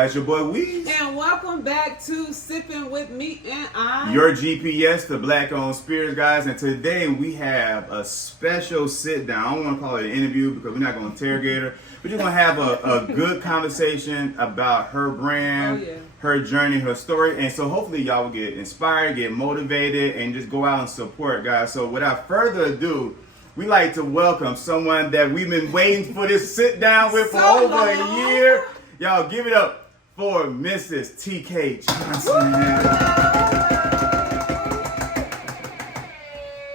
guys? Your boy Weez. And welcome back to Sipping with Me and I. Your GPS to Black-owned spirits, guys. And today we have a special sit-down. I don't want to call it an interview because we're not going to interrogate her. We're just going to have a good conversation about her brand, her journey, her story. And so hopefully y'all will get inspired, get motivated, and just go out and support, guys. So without further ado, we like to welcome someone that we've been waiting for this sit-down with for over a year. Y'all give it up for Mrs. TK Johnson.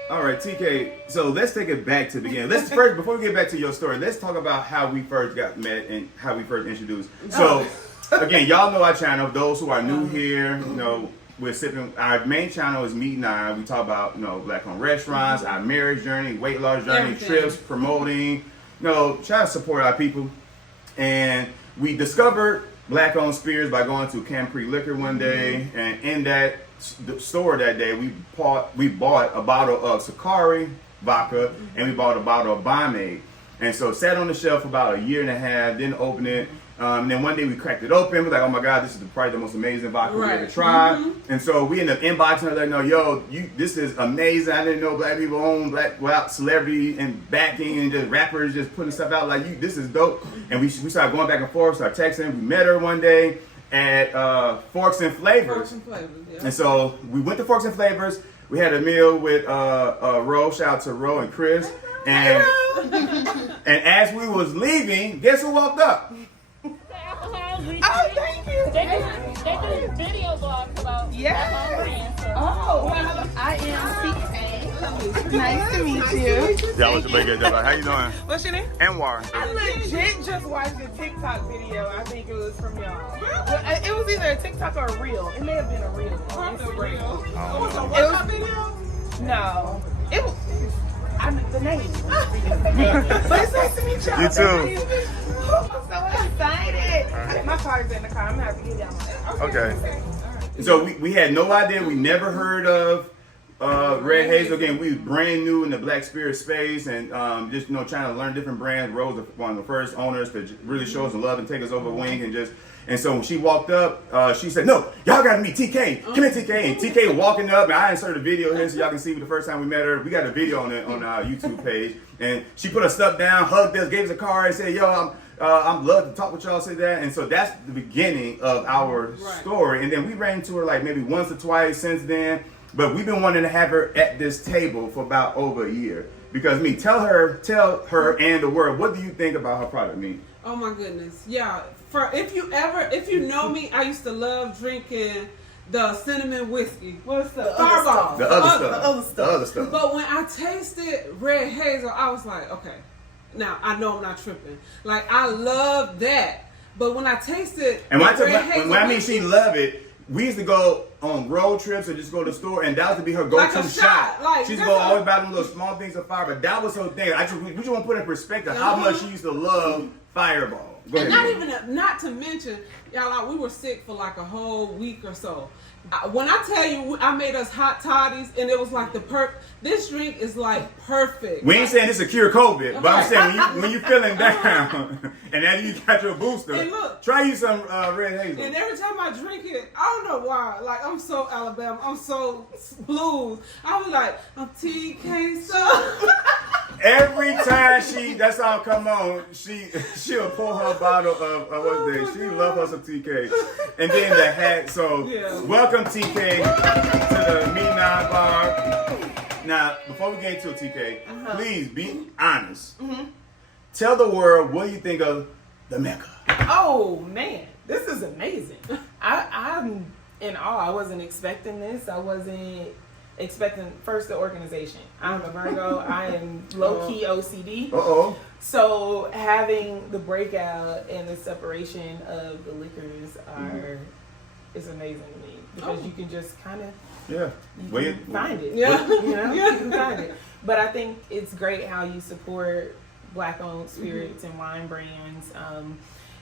All right, TK, so let's take it back to the beginning. Let's first, before we get back to your story, let's talk about how we first got met and how we first introduced. So, again, y'all know our channel. Those who are new here, you know, we're sipping. Our main channel is Meet and I. We talk about, you know, Black-owned restaurants, our marriage journey, weight loss journey, trips, promoting, you know, trying to support our people. And we discovered Black-owned spirits by going to Camp Creek Liquor one day, and in that store that day, we bought a bottle of Sakari vodka, and we bought a bottle of Bomade. And so it sat on the shelf for about a year and a half, didn't open it. And then one day we cracked it open. We're like, oh my God, this is probably the most amazing vodka we ever tried. And so we ended up inboxing her, like, no, yo, this is amazing. I didn't know Black people own celebrity and backing and just rappers just putting stuff out like, this is dope. And we started going back and forth, started texting. We met her one day at Forks and Flavors. And so we went to Forks and Flavors. We had a meal with Ro. Shout out to Ro and Chris. And as we was leaving, guess who walked up? Oh, thank you. They do video blogs about brands. Oh, well, I am CK. Nice to meet you. Yeah, what's your big How you doing? What's your name? Anwar. I legit just watched a TikTok video. I think it was from y'all. It was either a TikTok or a reel. It may have been a reel. Oh, it was a video? No. It was. I know the name. But it's nice to meet y'all. You too. I'm so excited. My card's in the car. I'm going to have to get y'all. Okay. So we had no idea. We never heard of Red Hazel. Again, we was brand new in the Black spirit space, and just, you know, trying to learn different brands. Rose was one of the first owners to really show us the love and take us over wing, and so when she walked up, she said, no, y'all gotta meet TK. Come here, TK. And TK walking up, and I inserted a video here so y'all can see the first time we met her. We got a video on our YouTube page. And she put her stuff down, hugged us, gave us a card, and said, yo, I'm love to talk with y'all, say that. And so that's the beginning of our story. And then we ran into her like maybe once or twice since then. But we've been wanting to have her at this table for about over a year. Because, tell her and the world, what do you think about her product, Oh my goodness. Yeah. If you know me, I used to love drinking the cinnamon whiskey. What's the Fireball. The other stuff. But when I tasted Red Hazel, I was like, okay, now I know I'm not tripping. Like, I love that. But when I tasted she loved it, we used to go on road trips or just go to the store, and that was to be her go-to like shot. Like, she used to go always buy them little small things of Fireball. That was her thing. We just want to put in perspective how much she used to love Fireball. Go ahead, not to mention, y'all, like, we were sick for like a whole week or so. When I tell you, I made us hot toddies, and it was like this drink is like perfect. We ain't saying this is a cure COVID, but I'm saying when you feeling down, and then you got your booster, try you some Red Hazel. And every time I drink it, I don't know why. Like, I'm so Alabama, I'm so blues. I was like, I'm TK so. Every time that song come on, she'll pour her bottle of what's that? She love her some TK, and then the hat. So welcome TK to the Meet and I bar. Now, before we get into it, TK, please be honest. Tell the world what you think of the Mecca. Oh man, this is amazing. I'm in awe. I wasn't expecting this. I wasn't expecting first the organization. I'm a Virgo. I am low-key OCD. So having the breakout and the separation of the liquors is amazing to me, because you can just kind of find it. You can find it. But I think it's great how you support Black-owned spirits and wine brands,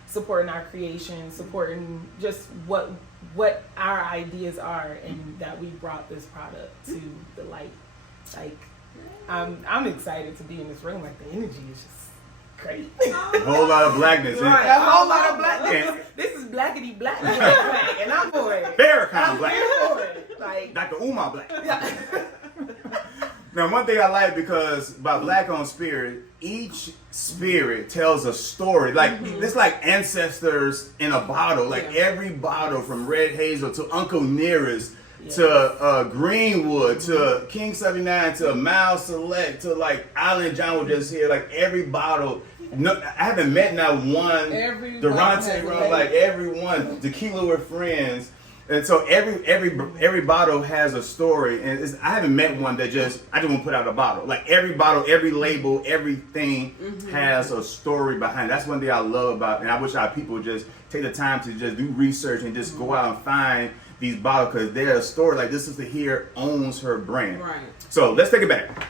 supporting our creation, supporting just what our ideas are, and that we brought this product to the light. Like, I'm excited to be in this room. Like, the energy is just great. A whole lot of blackness. Right, a whole lot of blackness. Yeah. This is blackity black, black, and I'm for it. Farrakhan black. I'm for it. Like, Dr. Umar black. yeah. Now, one thing I like because by Black on Spirit, each spirit tells a story. Like it's like ancestors in a bottle. Like every bottle from Red Hazel to Uncle Nearest to Greenwood to King 79 to Miles Select to like Island John was just here. Like every bottle. No, I haven't met not one. Durante, bro, like everyone. Tequila with friends. And so every bottle has a story, and I haven't met one that I just want to put out a bottle. Like every bottle, every label, everything has a story behind it. That's one thing I love about, and I wish our people just take the time to just do research and just go out and find these bottles because they're a story. Like this sister here owns her brand. Right. So let's take it back.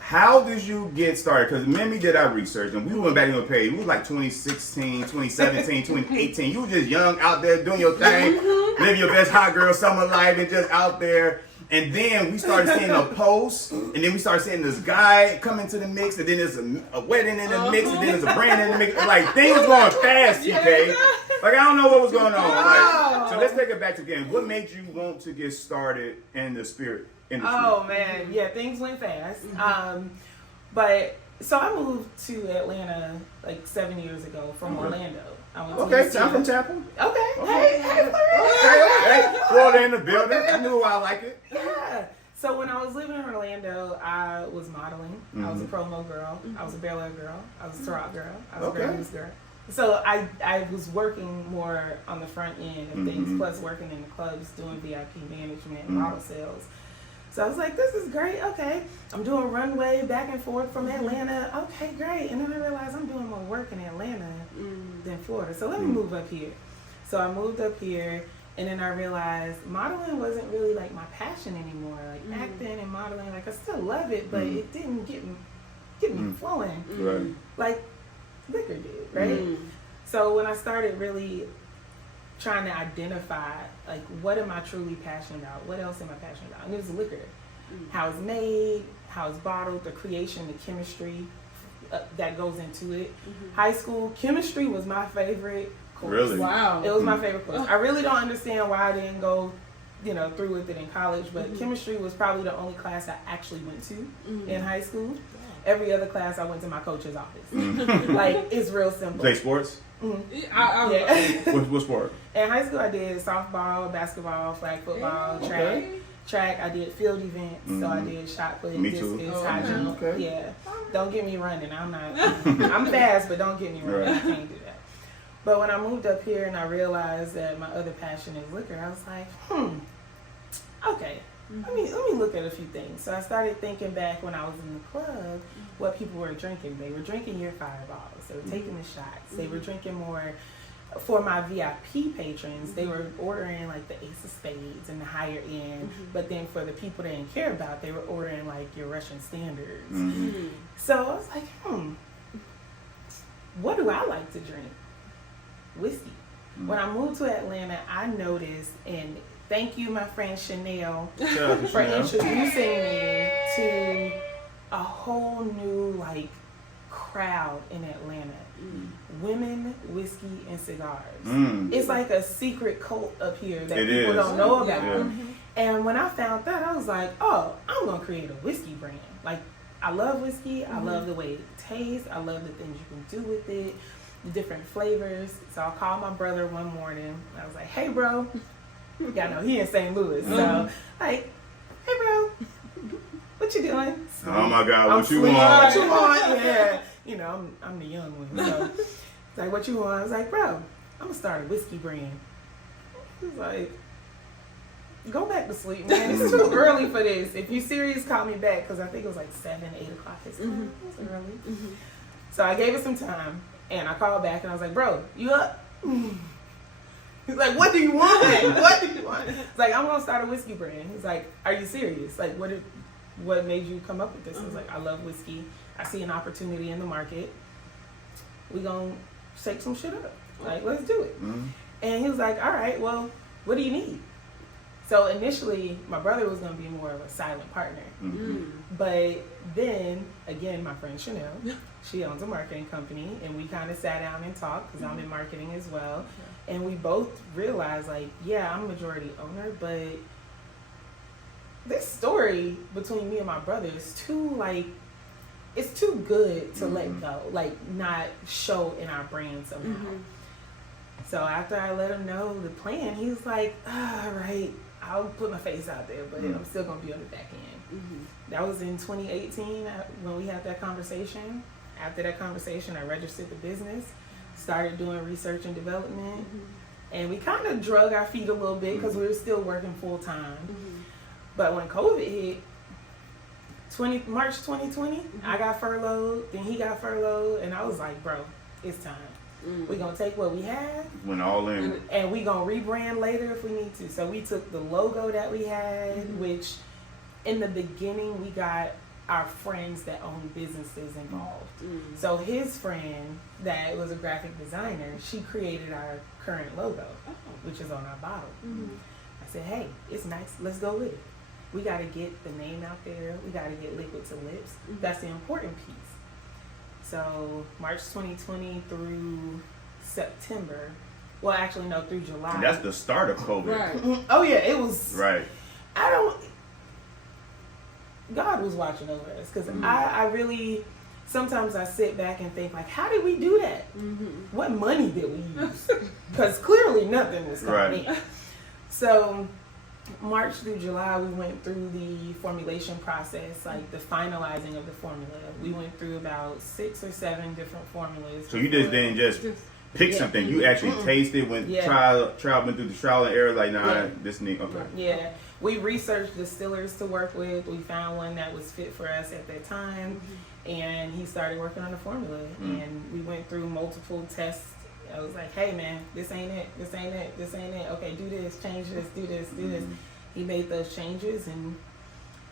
How did you get started? Because Mimi did our research, and we went back on the page. We was like 2016, 2017, 2018. You were just young out there doing your thing, living your best hot girl summer life, and just out there. And then we started seeing a post, and then we started seeing this guy come into the mix, and then there's a wedding in the mix, and then there's a brand in the mix. Like things going fast, TK. Like I don't know what was going on. Like, so let's take it back to again. What made you want to get started in the spirit industry? Oh man, yeah, things went fast. But so I moved to Atlanta like 7 years ago from Orlando. I went to Okay, I'm from Tampa. Okay. Hey, Florida in the building. I knew I like it. Yeah. So when I was living in Orlando, I was modeling. I was a promo girl. I was a Bel Air girl. I was a Ciroc girl. I was a Grey Goose girl. So I was working more on the front end of things, plus working in the clubs, doing VIP management, model sales. So I was like, this is great. Okay. I'm doing runway back and forth from Atlanta. Okay, great. And then I realized I'm doing more work in Atlanta than Florida. So let me move up here. So I moved up here, and then I realized modeling wasn't really like my passion anymore. Like acting and modeling, like I still love it, but it didn't get me flowing like liquor did, right? So when I started really trying to identify like what am I truly passionate about, what else am I passionate about, and it was liquor, how it's made, how it's bottled, the creation, the chemistry that goes into it. High school chemistry was my favorite course. Really? Wow. It was my favorite course. I really don't understand why I didn't go through with it in college, but chemistry was probably the only class I actually went to in high school. Every other class I went to my coach's office. Like it's real simple. Play sports? Yeah. What sport? In high school, I did softball, basketball, flag football, track. I did field events, so I did shot put, discus, high jump. Yeah. Don't get me running. I'm not. I'm fast, but don't get me running. I can't do that. But when I moved up here and I realized that my other passion is liquor, I was like, okay. Let me look at a few things. So I started thinking back when I was in the club, what people were drinking. They were drinking your fireballs. They were taking the shots. They were drinking more. For my VIP patrons, they were ordering like the Ace of Spades and the higher end. But then for the people they didn't care about, they were ordering like your Russian standards. So I was like, what do I like to drink? Whiskey. When I moved to Atlanta, I noticed, and thank you, my friend Chanel, for introducing me to a whole new like crowd in Atlanta. Women, whiskey, and cigars. It's like a secret cult up here that people don't know about. And when I found that, I was like, oh, I'm gonna create a whiskey brand. Like, I love whiskey. I love the way it tastes. I love the things you can do with it, the different flavors. So I called my brother one morning. I was like, hey, bro. Y'all know he in St. Louis. So, like, hey, bro, what you doing? Oh, my God, what you want? want? What you want? Yeah. You know, I'm the young one. So, it's like, what you want? I was like, bro, I'm going to start a whiskey brand. He was like, go back to sleep, man. It's too early for this. If you serious, call me back. Because I think it was like 7, 8 o'clock. It was early. So I gave it some time. And I called back and I was like, bro, you up? He's like, what do you want? What do you want? It's like, I'm going to start a whiskey brand. He's like, are you serious? Like, what made you come up with this? I was like, I love whiskey. I see an opportunity in the market. We going to shake some shit up. Like, let's do it. And he was like, all right, well, what do you need? So initially, my brother was going to be more of a silent partner. But then, again, my friend Chanel, she owns a marketing company, and we kind of sat down and talked, because I'm in marketing as well. And we both realized, like, yeah, I'm a majority owner, but this story between me and my brother is too, like, it's too good to let go, like, not show in our brand somehow. So after I let him know the plan, he was like, all right, I'll put my face out there, but I'm still going to be on the back end. That was in 2018 when we had that conversation. After that conversation, I registered the business, started doing research and development, and we kind of drug our feet a little bit because we were still working full time. But when COVID hit, March 2020, I got furloughed, then he got furloughed, and I was like, bro, it's time. We're going to take what we have. Went all in. And we're going to rebrand later if we need to. So we took the logo that we had, which in the beginning we got our friends that own businesses involved. So his friend that was a graphic designer, she created our current logo, which is on our bottle. I said, hey, it's nice. Let's go with it. We got to get the name out there. We got to get liquid to lips. That's the important piece. So March 2020 through September, well, actually, no, through July. And that's the start of COVID. Right. Oh, yeah, it was. Right. God was watching over us, because I really, sometimes I sit back and think, like, how did we do that? What money did we use? Because clearly nothing was coming in. So March through July, we went through the formulation process, like the finalizing of the formula. We went through about 6 or 7 different formulas. So you just didn't just pick something. You actually tasted, went went through the trial and error, like, nah, this need, okay. Yeah. We researched distillers to work with. We found one that was fit for us at that time. And he started working on the formula. And we went through multiple tests. I was like, hey, man, this ain't it. This ain't it. This ain't it. Okay, do this, change this, do this, do this. He made those changes. In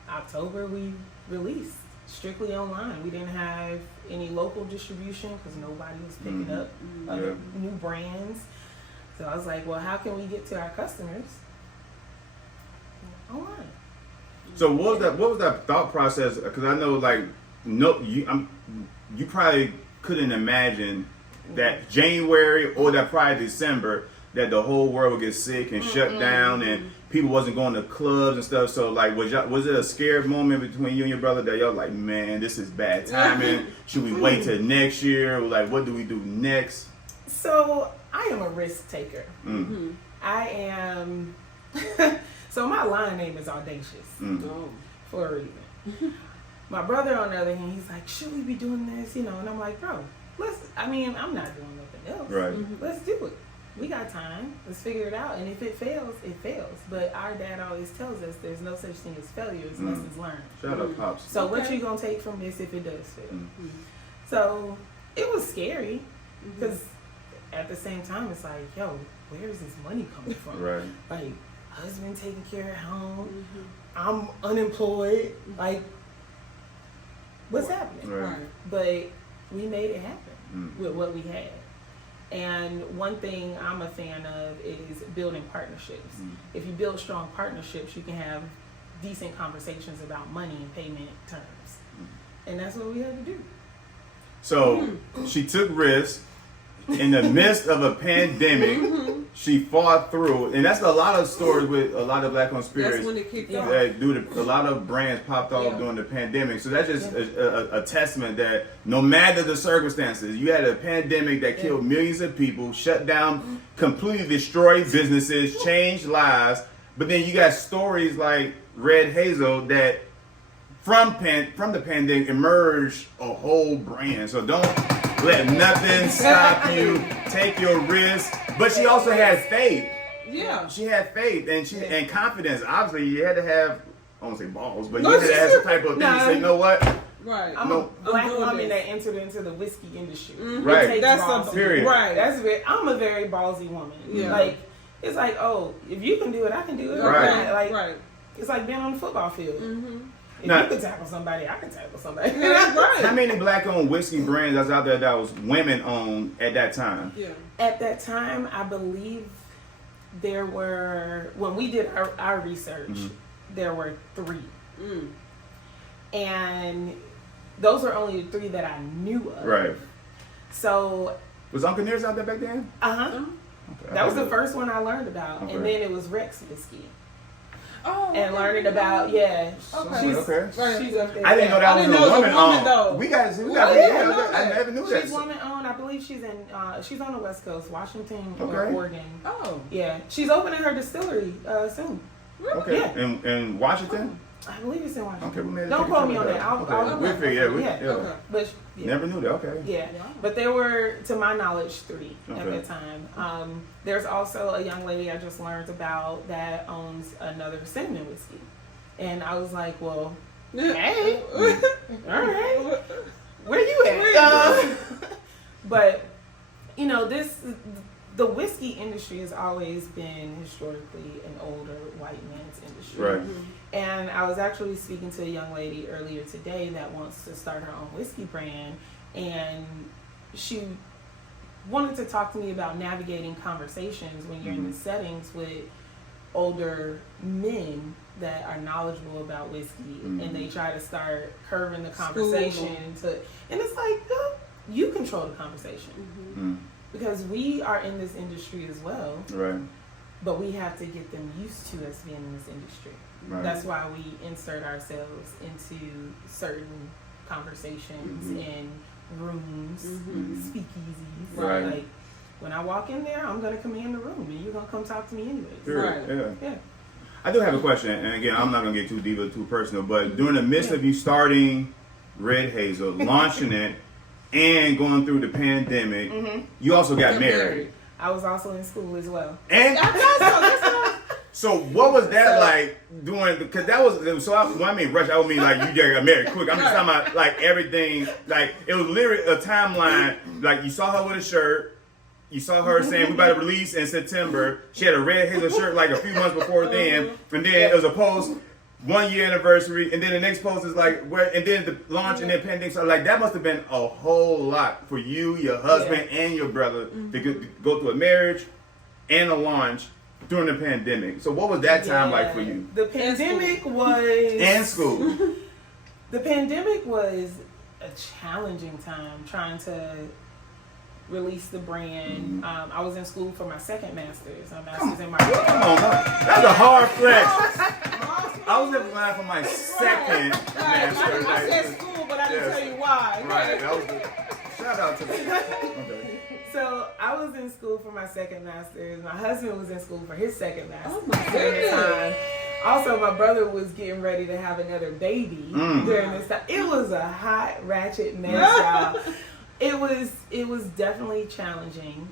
October, we released strictly online. We didn't have any local distribution because nobody was picking up other new brands. So I was like, well, how can we get to our customers? Online. So what was that thought process? Because I know, like, you probably couldn't imagine that January or that probably December that the whole world would get sick and shut down and people wasn't going to clubs and stuff. So, like, was it a scared moment between you and your brother that y'all like, man, this is bad timing? Should we wait till next year? Or, like, what do we do next? So I am a risk taker. I am. So my line name is Audacious for a reason. My brother, on the other hand, he's like, should we be doing this? You know, and I'm like, bro, I'm not doing nothing else. Right. Let's do it. We got time. Let's figure it out. And if it fails, it fails. But our dad always tells us there's no such thing as failure, it's lessons learned. Shout out, Pops. So what you going to take from this if it does fail? So it was scary because at the same time, it's like, yo, where is this money coming from? Right. Like, husband taking care of home. I'm unemployed. Like, what's happening? Right. But we made it happen with what we had. And one thing I'm a fan of is building partnerships. If you build strong partnerships, you can have decent conversations about money and payment terms. And that's what we had to do. So she took risks in the midst of a pandemic. She fought through, and that's a lot of stories with a lot of Black-owned spirits. That's when it kicked off. A lot of brands popped off during the pandemic. So that's just a testament that no matter the circumstances, you had a pandemic that killed millions of people, shut down, completely destroyed businesses, changed lives. But then you got stories like Red Hazel that from the pandemic emerged a whole brand. So don't let nothing stop you. Take your risk. But she also had faith. Yeah. She had faith and confidence. Obviously, you had to have, I won't say balls, but you had to have some type of thing to say, you know what? Right. I'm a Black woman that entered into the whiskey industry. Right. That's something. Period. Right. I'm a very ballsy woman. Yeah. Like, it's like, oh, if you can do it, I can do it. Right. Like, it's like being on the football field. If Now, you can tackle somebody, I can tackle somebody. That's right. How many Black-owned whiskey brands that's out there that was women-owned at that time? Yeah. At that time, I believe there were, when we did our research, there were 3. And those were only the 3 that I knew of. Right. So. Was Uncle Nearest out there back then? Okay. That was the first one I learned about. Okay. And then it was Rex Whiskey. Oh, and learning about, Okay. she's up there. I didn't know that was a woman owned. Though. We got I never knew that. She's woman owned. I believe she's in. She's on the West Coast, Washington or Okay. Oregon. Oh, Yeah, she's opening her distillery soon. really? Okay. Okay. Yeah. In Washington? I believe it's in Washington. Okay, we made Don't quote me on that. I'll We'll figure it. Yeah. Okay. But yeah. Never knew that. Okay. Yeah, Wow. but there were, to my knowledge, 3 at Okay. that time. There's also a young lady I just learned about that owns another cinnamon whiskey. And I was like, well, hey, all right, where you at? But, you know, the whiskey industry has always been historically an older white man's industry. Right. And I was actually speaking to a young lady earlier today that wants to start her own whiskey brand, and she wanted to talk to me about navigating conversations when you're in the settings with older men that are knowledgeable about whiskey, and they try to start curving the conversation and it's like, you control the conversation because we are in this industry as well, Right. but we have to get them used to us being in this industry. Right. That's why we insert ourselves into certain conversations in rooms, speakeasies. Right. Like, when I walk in there, I'm going to command the room, and you're going to come talk to me anyways. Sure. Right. Yeah. Yeah. I do have a question, and again, I'm not gonna get too deep or too personal, but during the midst of you starting Red Hazel, launching it, and going through the pandemic, you also got married. I was also in school as well. And so, what was that like doing? Because that was so. When I mean rush, I don't mean like you just got married quick. I'm just talking about like everything. Like it was literally a timeline. Like you saw her with a shirt. You saw her saying we about to release in September. She had a Red Hazel shirt like a few months before then, and then it was a post 1 year anniversary, and then the next post is like where, and then the launch and then pending. So like that must have been a whole lot for you, your husband, and your brother to go through a marriage and a launch during the pandemic. So what was that time like for you? The pandemic was And school. The pandemic was a challenging time trying to release the brand. I was in school for my second master's. My master's in marketing. Come on, that's a hard flex. I was in line for my second master's. I said school, but I didn't tell you why. Right, that was the shout out to them. Okay. So I was in school for my second master's. My husband was in school for his second master's. Oh my during this goodness. time. Also, my brother was getting ready to have another baby during this time. It was a hot, ratchet mess, y'all. It was definitely challenging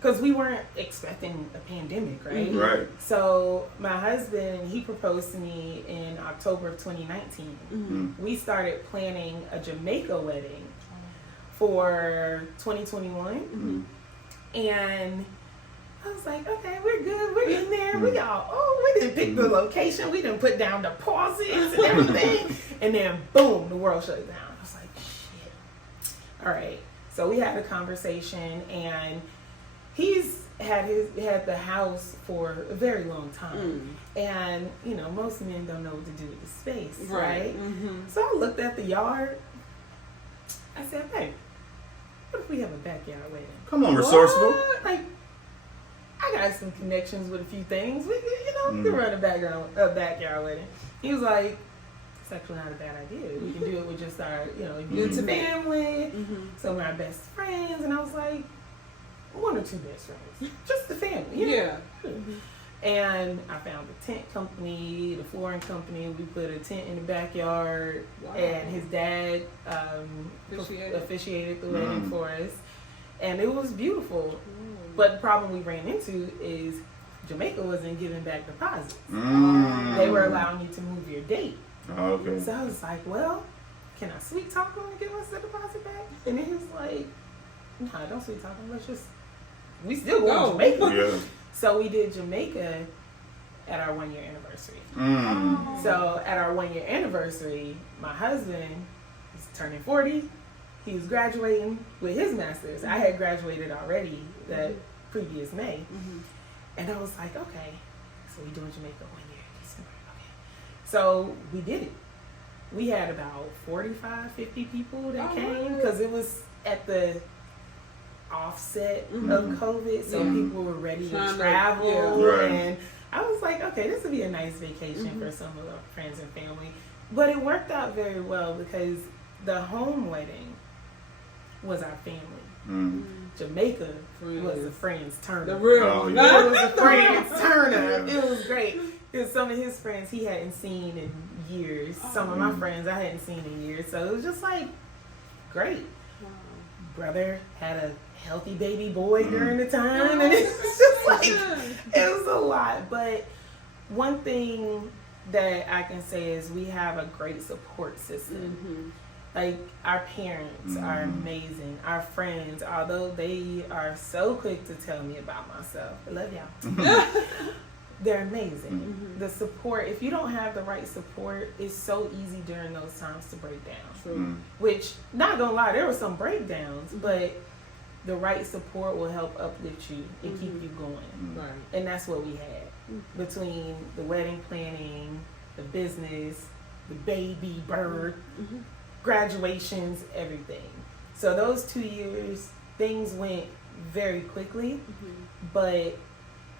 because we weren't expecting a pandemic, right? Right. So my husband, he proposed to me in October of 2019. We started planning a Jamaica wedding for 2021, and I was like, okay, we're good. We're in there. We didn't pick the location. We didn't put down deposits and everything, and then boom, the world shut down. I was like, all right, so we had a conversation, and he's had the house for a very long time, and you know most men don't know what to do with the space, right? So I looked at the yard. I said, "Hey, what if we have a backyard wedding?" Come on, resourceful. What? Like, I got some connections with a few things. We can run a backyard wedding. He was like, it's actually not a bad idea. We can do it with just our, immediate family, some of our best friends. And I was like, 1 or 2 best friends, just the family. Yeah. And I found the tent company, the flooring company. We put a tent in the backyard, and his dad officiated the wedding for us, and it was beautiful. But the problem we ran into is Jamaica wasn't giving back deposits. They were allowing you to move your date. Oh, okay. So I was like, well, can I sweet talk him and give us the deposit back? And then he was like, no, don't sweet talk him. We still go to Jamaica. Yeah. So we did Jamaica at our 1 year anniversary. So at our 1 year anniversary, my husband is turning 40. He was graduating with his master's. I had graduated already that previous May. And I was like, okay, so we doing Jamaica 1 year, December. Okay. So we did it. We had about 45, 50 people that came because it was at the offset of COVID, so people were ready to travel. And I was like, okay, this would be a nice vacation for some of our friends and family. But it worked out very well because the home wedding was our family. Jamaica was a friend's turn. The real one. It was a friend's turn up. It was great. Because some of his friends he hadn't seen in years. Some of my friends I hadn't seen in years. So it was just like great. Brother had a healthy baby boy during the time, and it was just like it was a lot. But one thing that I can say is we have a great support system. Like our parents are amazing. Our friends, although they are so quick to tell me about myself, I love y'all. They're amazing. The support, if you don't have the right support, it's so easy during those times to break down. Which, not gonna lie, there were some breakdowns, but the right support will help uplift you and keep you going. And that's what we had. Between the wedding planning, the business, the baby birth, graduations, everything. So those 2 years, things went very quickly, but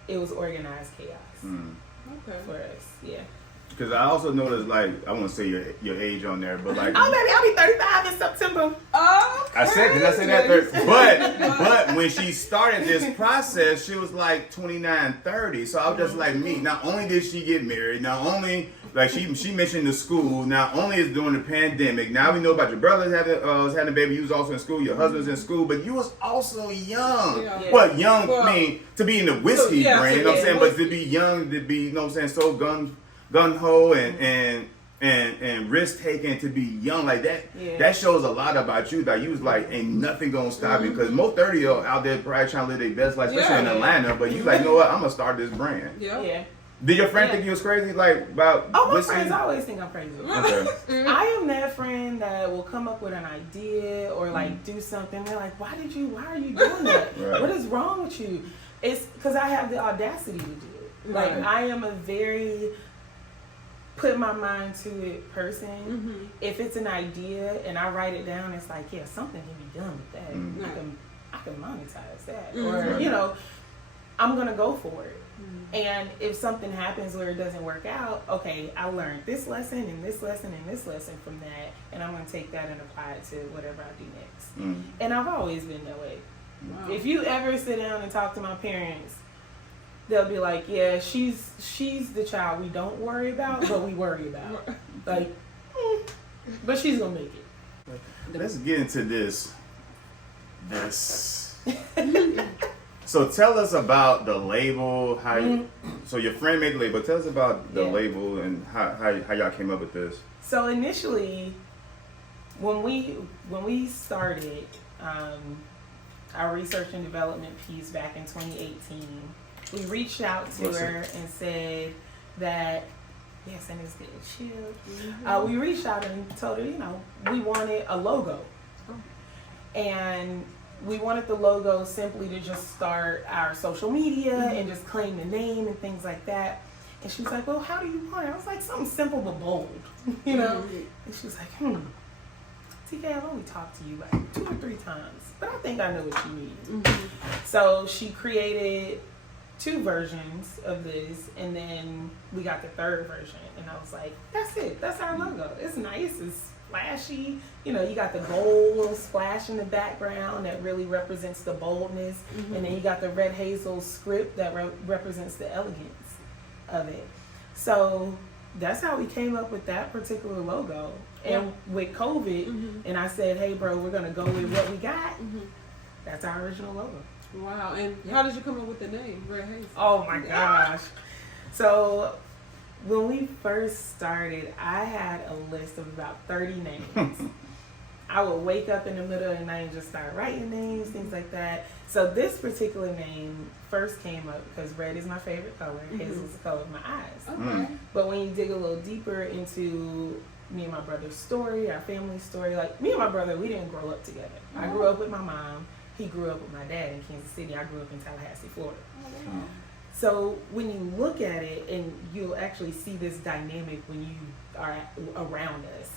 it was organized chaos for us. Yeah. Because I also noticed, like, I won't say your age on there, but like, Oh, baby, I'll be 35 in September. I said that first. But when she started this process, she was like 29, 30. So I was just like me. Not only did she get married, not only like she mentioned the school. Not only is during the pandemic. Now we know about your brother having a baby. You was also in school. Your husband's in school, but you was also young. Well, young. I mean, to be in the whiskey brand. You know what I'm saying? But to be young, to be, you know what I'm saying, so gun ho and risk taking, to be young like that. That shows a lot about you. That you was like, ain't nothing gonna stop you, because most 30-year-olds out there probably trying to live their best life, especially in Atlanta. But you like, you know what? I'm gonna start this brand. Did your friend think you was crazy, like, about my whiskey? friends always think I'm crazy. Okay. I am that friend that will come up with an idea or like do something. They're like, why are you doing that? What is wrong with you? It's because I have the audacity to do it. Like, I am a very put my mind to it person. If it's an idea and I write it down, it's like, yeah, something can be done with that. I can monetize that. Or, you know, I'm gonna go for it. And if something happens where it doesn't work out, okay, I learned this lesson and this lesson and this lesson from that, and I'm gonna take that and apply it to whatever I do next. And I've always been that way. If you ever sit down and talk to my parents, they'll be like, yeah, she's the child we don't worry about, but we worry about. Like, but she's gonna make it. Let's get into this. So tell us about the label. How you, so your friend made the label. Tell us about the label and how y'all came up with this. So initially, when we started our research and development piece back in 2018, we reached out to her and said that, yes, and it's getting chilled. We reached out and told her, you know, we wanted a logo. And we wanted the logo simply to just start our social media and just claim the name and things like that. And she was like, well, how do you want it? I was like, something simple but bold, you know? And she was like, TK, I've only talked to you like 2 or 3 times, but I think I know what you mean. So she created 2 versions of this, and then we got the 3rd version. And I was like, that's it. That's our logo. It's nice. It's flashy. You know, you got the gold little splash in the background that really represents the boldness. And then you got the Red Hazel script that represents the elegance of it. So that's how we came up with that particular logo. And with COVID, and I said, hey, bro, we're going to go with what we got. That's our original logo. Wow. And how did you come up with the name, Red Hazel? Oh, my gosh. So when we first started, I had a list of about 30 names. I would wake up in the middle of the night and just start writing names, things like that. So this particular name first came up because red is my favorite color. Hazel is the color of my eyes. But when you dig a little deeper into me and my brother's story, our family story, like me and my brother, we didn't grow up together. I grew up with my mom. he grew up with my dad in Kansas City. I grew up in Tallahassee, Florida. Mm. So when you look at it, and you'll actually see this dynamic when you are around us.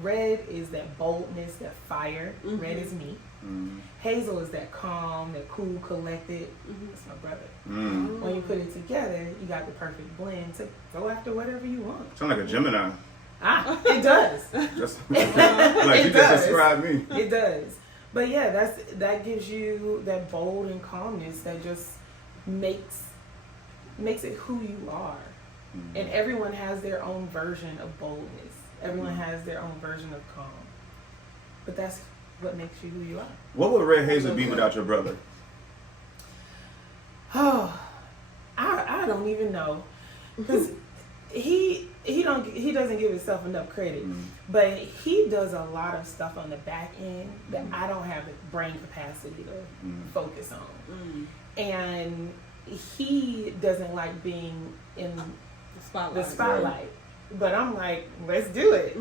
Red is that boldness, that fire. Red is me. Hazel is that calm, that cool, collected. That's my brother. When you put it together, you got the perfect blend to go after whatever you want. Sound like a Gemini. It does. Just, like you just described me. It does. But yeah, that gives you that bold and calmness that just makes it who you are. And everyone has their own version of boldness. Everyone has their own version of calm. But that's what makes you who you are. What would Red Hazel be without your brother? Oh, I don't even know, because he doesn't give himself enough credit. But he does a lot of stuff on the back end that I don't have the brain capacity to focus on. And he doesn't like being in the spotlight. But I'm like, let's do it.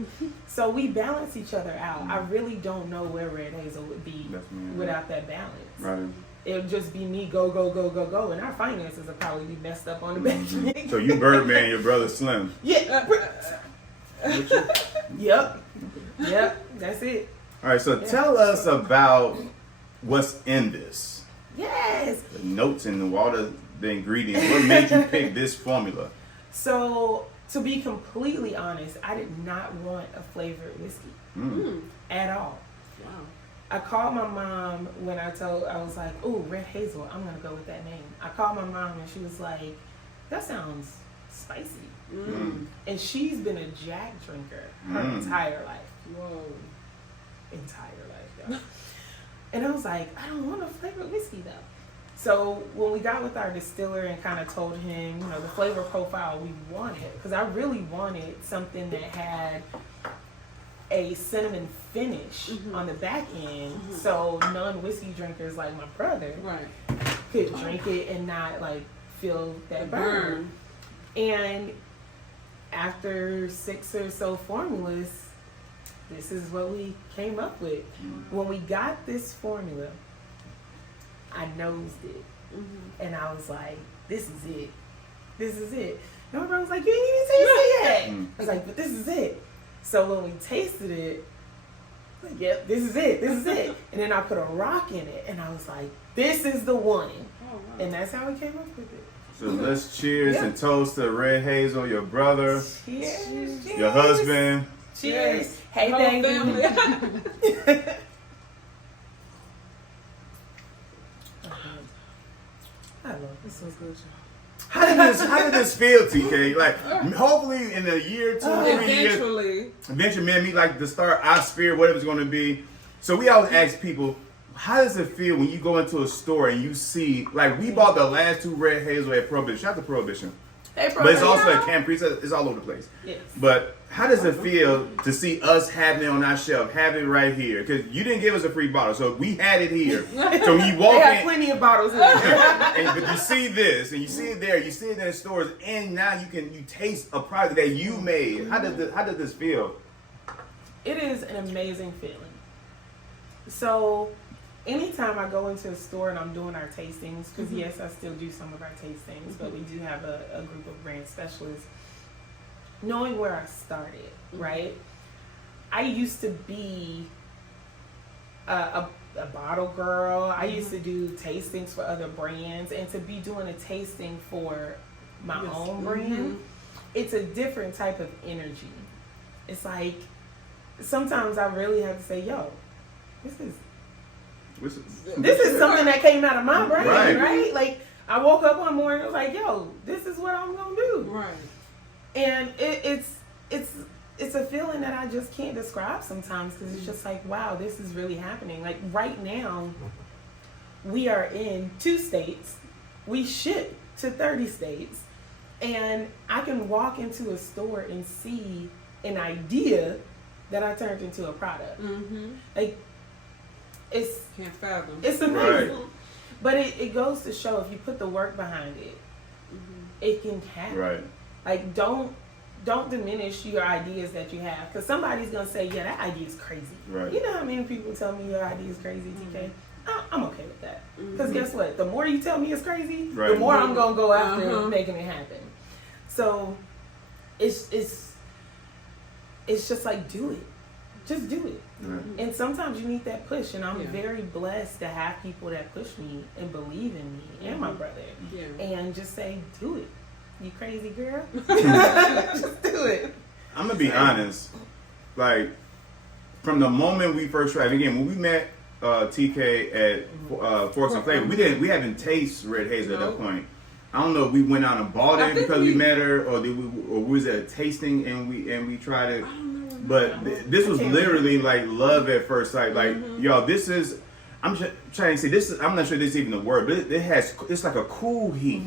So we balance each other out. I really don't know where Red Hazel would be without that balance. Right. It would just be me go, and our finances would probably be messed up on the back. So you Birdman, your brother Slim. Yeah. Yep, that's it. All right, so tell us about what's in this. Yes. The notes and all the ingredients. What made you pick this formula? So, to be completely honest, I did not want a flavored whiskey at all. Wow. I called my mom when I was like, "Oh, Red Hazel, I'm gonna go with that name." I called my mom and she was like, "That sounds spicy." And she's been a Jack drinker her entire life. Whoa. Entire life, y'all. And I was like, I don't want a flavored whiskey though. So when we got with our distiller and kind of told him, the flavor profile we wanted, because I really wanted something that had a cinnamon finish on the back end, so non-whiskey drinkers like my brother could drink it and not like feel that burn. And after 6 or so formulas, this is what we came up with. When we got this formula, I nosed it. And I was like, this is it. This is it. And my brother was like, you ain't even tasted it yet. I was like, but this is it. So when we tasted it, like, yep, this is it. This is it. And then I put a rock in it. And I was like, this is the one. Oh, wow. And that's how we came up with it. So let's cheers and toast to Red Hazel, your brother, Cheers. your husband. Cheers. Hey, Whole baby. family. I love this. So good, How did this feel, TK? Like, hopefully in a year, 2, 3 years, eventually, man, meet like the star, our spirit, whatever it's going to be. So we always ask people, how does it feel when you go into a store and you see, like, we bought the last 2 Red Hazel at Prohibition. Shout out to Prohibition. Hey, But it's also at Camp Priest. It's all over the place. Yes. But how does it feel to see us having it on our shelf, have it right here? Because you didn't give us a free bottle, so we had it here. So when you walk They have in, plenty of bottles here. but you see this, and you see it there, you see it in stores, and now you taste a product that you made. How does this feel? It is an amazing feeling. So, anytime I go into a store and I'm doing our tastings, because yes, I still do some of our tastings, but we do have a group of brand specialists. Knowing where I started, right? I used to be a bottle girl. I used to do tastings for other brands, and to be doing a tasting for my own brand, it's a different type of energy. It's like sometimes I really have to say, yo, this is something that came out of my brain, right? Like, I woke up one morning and was like, yo, this is what I'm gonna do. Right. And it's a feeling that I just can't describe sometimes, because it's just like, wow, this is really happening. Like right now, we are in 2 states. We ship to 30 states. And I can walk into a store and see an idea that I turned into a product. Like, Can't fathom. it's amazing. Right. But it goes to show, if you put the work behind it, it can happen. Right. Like, don't diminish your ideas that you have, because somebody's gonna say, yeah, that idea is crazy. Right. You know how many people tell me your idea is crazy, TK? I'm okay with that. Because guess what? The more you tell me it's crazy, Right. the more I'm gonna go after making it happen. So it's just like, do it. Just do it. Right. And sometimes you need that push, and I'm very blessed to have people that push me and believe in me and my brother, and just say, do it. You crazy girl? Just do it. I'm gonna be honest. Like, from the moment we first tried, again, when we met TK at Forks and Flavor, we hadn't tasted Red Hazel at that point. I don't know if we went out and bought it because we met her, or was it a tasting and we tried it. But this was literally like love at first sight. Like, y'all, this is. I'm just trying to say this is. I'm not sure this is even a word, but it's like a cool heat.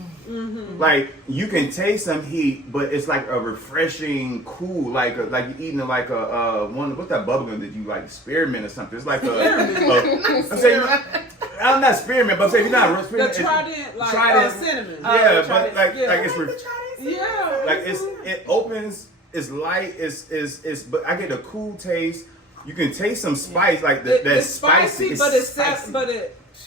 Like, you can taste some heat, but it's like a refreshing cool, like you're eating like a one. What's that bubblegum that you like, spearmint or something? It's like I'm saying, I'm not spearmint, but I'm saying you're not spearmint. The Trident, like Trident. cinnamon. Yeah, but like it's Yeah. it opens. It's light. But I get a cool taste. You can taste some spice, like that's it's spicy, but it's spicy.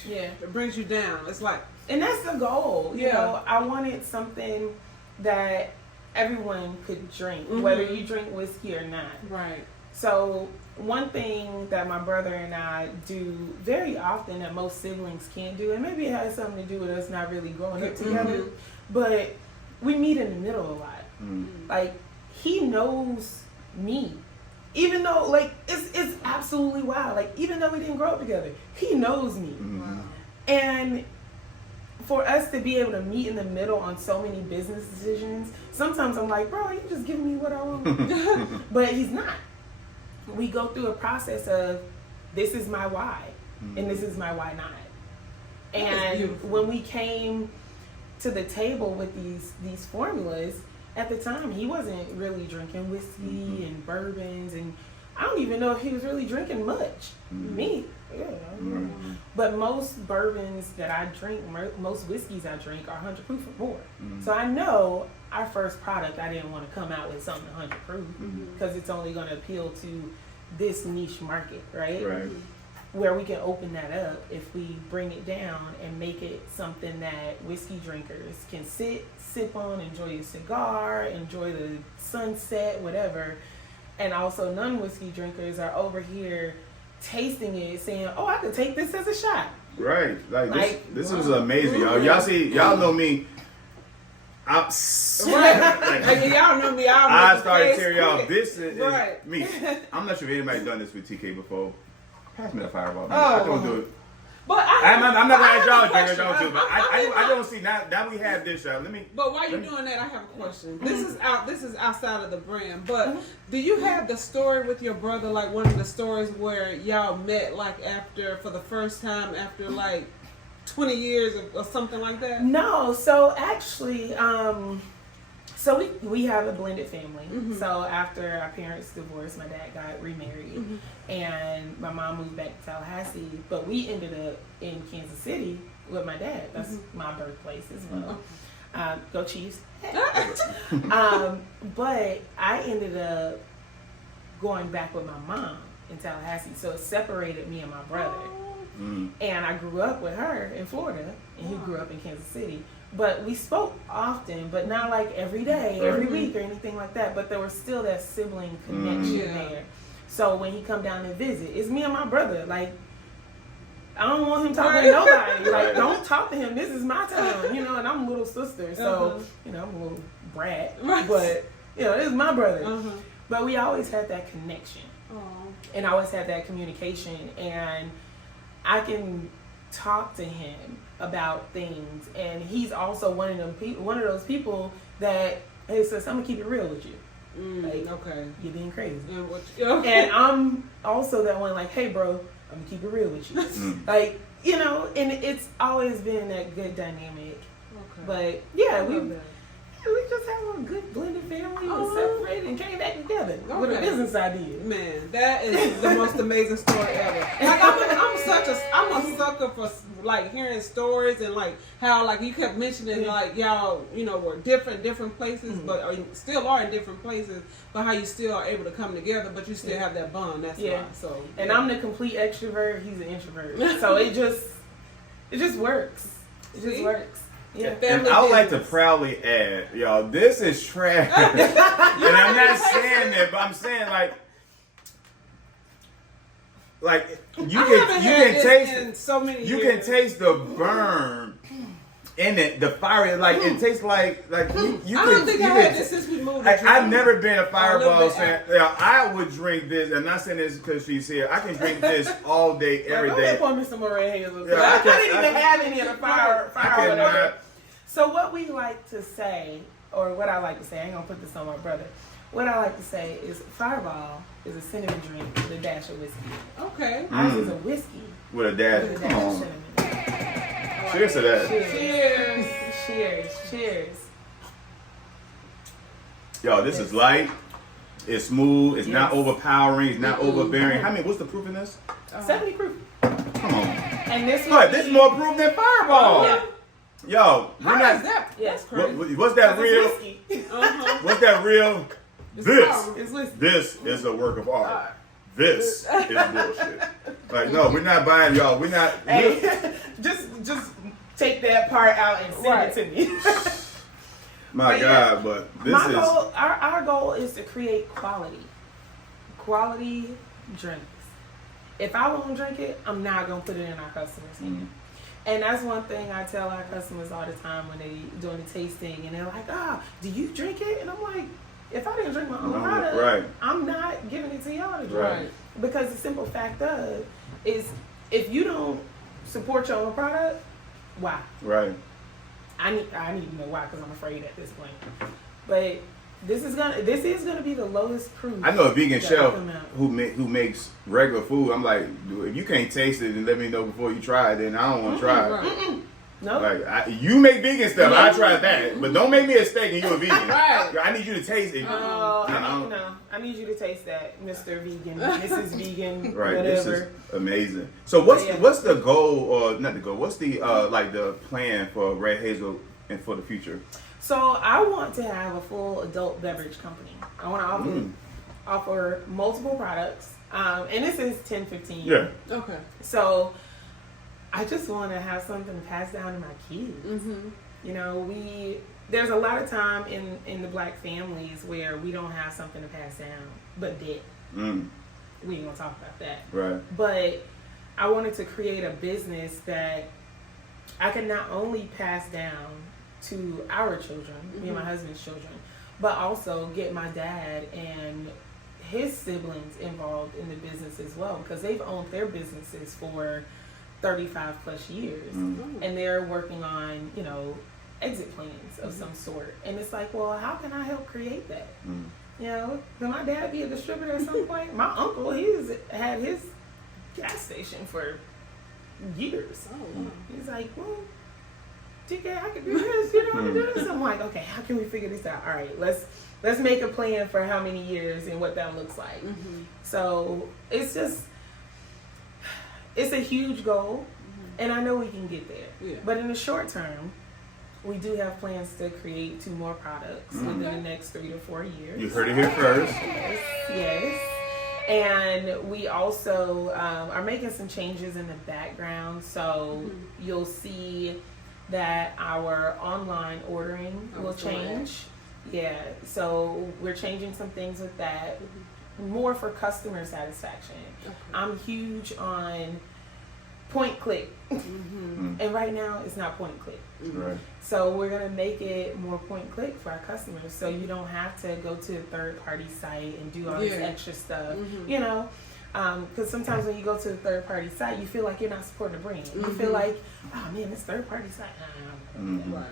it brings you down. It's like, and that's the goal. You know, I wanted something that everyone could drink, whether you drink whiskey or not. Right. So one thing that my brother and I do very often that most siblings can't do, and maybe it has something to do with us not really growing up together, but we meet in the middle a lot. Like, he knows me. Even though, like, it's absolutely wild. Like, even though we didn't grow up together, he knows me. Wow. And for us to be able to meet in the middle on so many business decisions, sometimes I'm like, bro, you just giving me what I want. But he's not. We go through a process of, this is my why, and this is my why not. And when we came to the table with these formulas, at the time, he wasn't really drinking whiskey and bourbons, and I don't even know if he was really drinking much. Me, but most bourbons that I drink, most whiskeys I drink are 100 proof or more. So I know our first product, I didn't want to come out with something 100 proof because it's only going to appeal to this niche market, right? Where we can open that up if we bring it down and make it something that whiskey drinkers can sip on, enjoy a cigar, enjoy the sunset, whatever. And also non-whiskey drinkers are over here tasting it, saying, oh, I could take this as a shot. Right. Like this was amazing, y'all. Y'all know me. Y'all know me. I started tearing y'all. This is me. I'm not sure if anybody's done this with TK before. Pass me the fireball. I don't do it. But I'm not gonna ask y'all drink y'all too. But I don't see now we have this, y'all. But while you're doing that, I have a question. This is outside of the brand. But do you have the story with your brother, like one of the stories where y'all met like for the first time after like 20 years or something like that? No. So actually, so we have a blended family. So after our parents divorced, my dad got remarried, and my mom moved back to Tallahassee. But we ended up in Kansas City with my dad. That's my birthplace as well. Go Chiefs! But I ended up going back with my mom in Tallahassee, so it separated me and my brother. And I grew up with her in Florida, and he grew up in Kansas City. But we spoke often, but not like every day, every week or anything like that. But there was still that sibling connection there. So when he come down and visit, it's me and my brother. Like, I don't want him talking to nobody. Like, don't talk to him. This is my time, you know. And I'm a little sister, so you know, I'm a little brat. But you know, this is my brother. But we always had that connection, and I always had that communication, and I can talk to him about things, and he's also one of those people that, hey, sis, I'm gonna keep it real with you. Like, okay, you're being crazy. And I'm also that one, like, hey, bro, I'm gonna keep it real with you. Like, you know, and it's always been that good dynamic. But yeah, we just have a good blended family and separated and came back together with a business idea. Man, that is the most amazing story ever. Like, I'm I'm a sucker for like hearing stories and like how like you kept mentioning like y'all were different places, but or you still are in different places, but how you still are able to come together, but you still have that bond. That's why. So and I'm the complete extrovert. He's an introvert. So it just works. It just works. Yeah. And I would like to proudly add, y'all, this is trash. And I'm not saying that, but I'm saying like you can taste in so many you years. can taste the burn in it, the fire. Like it tastes like you I don't think I had this since we moved. I've never been a Fireball fan. I would drink this, and I'm not saying this because she's here. I can drink this all day, every day. Pour me some more Red Hazel. Yeah, I didn't even have any of the fire I whatever. cannot. So what we like to say, or what I like to say, I ain't gonna put this on my brother. What I like to say is Fireball is a cinnamon drink with a dash of whiskey. Okay. Ours is a whiskey With a dash. with a Come dash of on. cinnamon. Cheers to that. Cheers. Cheers. Cheers. Yo, this is light. It's smooth. It's not overpowering. It's not overbearing. What's the proof in this? 70 proof. Come on. And this What? This is more proof than Fireball. Yeah. Yo, we're How not. is that? Yes. What's that It's real? whiskey. What's that real? This. It's whiskey. This is a work of art. This is bullshit. Like, no, we're not buying y'all. We're not. Hey, just take that part out and send it to me. My God, but this My is. goal, our goal is to create quality drinks. If I won't drink it, I'm not gonna put it in our customers' hand. And that's one thing I tell our customers all the time when they doing the tasting, and they're like, do you drink it? And I'm like, if I didn't drink my own product, right. I'm not giving it to y'all to drink. Right. Because the simple fact of is, if you don't support your own product, why? Right. I need to know why, because I'm afraid at this point. But this is gonna be the lowest proof. I know a vegan that chef come out. who makes regular food. I'm like, dude, if you can't taste it and let me know before you try it, then I don't want to try it. Right. No. Like you make vegan stuff, I try that, but don't make me a steak and you a vegan. Right. I need you to taste it. I need you to taste that, Mr. Vegan, Mrs. Vegan, Right, whatever. this is amazing. So what's the goal, or not the goal? What's the like the plan for Red Hazel and for the future? So I want to have a full adult beverage company. I want to offer multiple products, and this is 10-15 years. Yeah. Okay. So I just want to have something passed down to my kids. Mm-hmm. You know, there's a lot of time in the black families where we don't have something to pass down, but debt. We ain't gonna talk about that. Right. But I wanted to create a business that I can not only pass down to our children, me and my husband's children, but also get my dad and his siblings involved in the business as well, because they've owned their businesses for 35 plus years, and they're working on, exit plans of some sort. And it's like, well, how can I help create that? Can my dad be a distributor at some point? My uncle, he's had his gas station for years. He's like, well, TK, I can do this, I can do this. I'm like, okay, how can we figure this out? All right, let's make a plan for how many years and what that looks like. So it's a huge goal, and I know we can get there. Yeah. But in the short term, we do have plans to create 2 more products within the next 3 to 4 years. You heard it here first. Yes. And we also are making some changes in the background, so you'll see that our online ordering will change. Yeah, so we're changing some things with that, more for customer satisfaction. I'm huge on point click, and right now it's not point click. Right. So we're gonna make it more point click for our customers, so you don't have to go to a third party site and do all this extra stuff. Because sometimes when you go to a third party site, you feel like you're not supporting the brand. You feel like, oh man, this third party site. Right.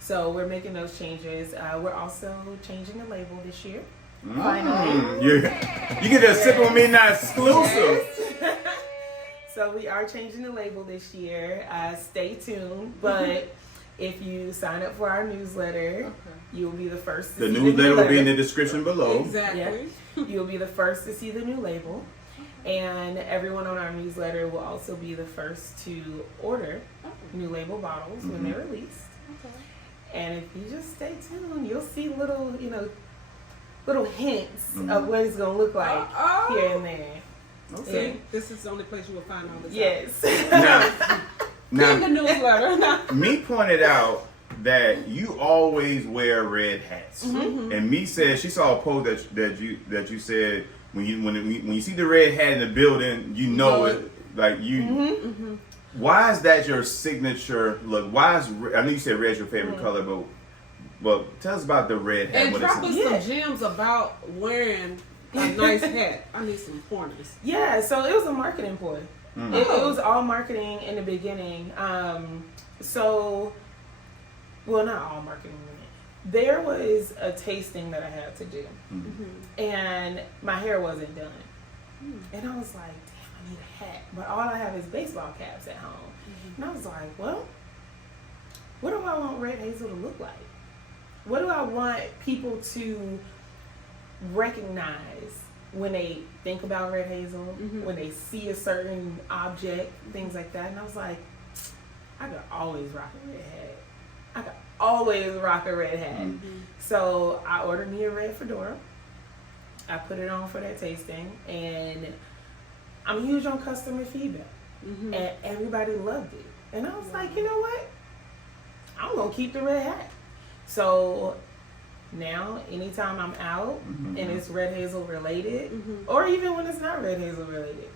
So we're making those changes. We're also changing the label this year. Finally. You get a sip with me, not exclusive. So we are changing the label this year. Stay tuned. But if you sign up for our newsletter, you'll be the first to see the newsletter will be in the description below. Exactly. Yeah. You'll be the first to see the new label. And everyone on our newsletter will also be the first to order new label bottles when they're released. Okay. And if you just stay tuned, you'll see little hints of what it's gonna look like here and there. Okay. See, this is the only place you will find all this. Yes. Now, In the newsletter. Me pointed out that you always wear red hats, and me said she saw a post that you said when you see the red hat in the building, you know it, like you. Why is that your signature look? Why is I know you said red's your favorite color, but tell us about the red hat. And what drop it's us some gems about wearing a nice hat. I need some pointers. Yeah, so it was a marketing ploy. It was all marketing in the beginning. Well, not all marketing. There was a tasting that I had to do, and my hair wasn't done. And I was like, damn, I need a hat. But all I have is baseball caps at home. And I was like, well, what do I want Red Hazel to look like? What do I want people to recognize when they think about Red Hazel, when they see a certain object, things like that? And I was like, I could always rock a red hat. I could always rock a red hat. So I ordered me a red fedora. I put it on for that tasting, and I'm huge on customer feedback, and everybody loved it. And I was like, you know what? I'm gonna keep the red hat. So now, anytime I'm out and it's Red Hazel related, or even when it's not Red Hazel related,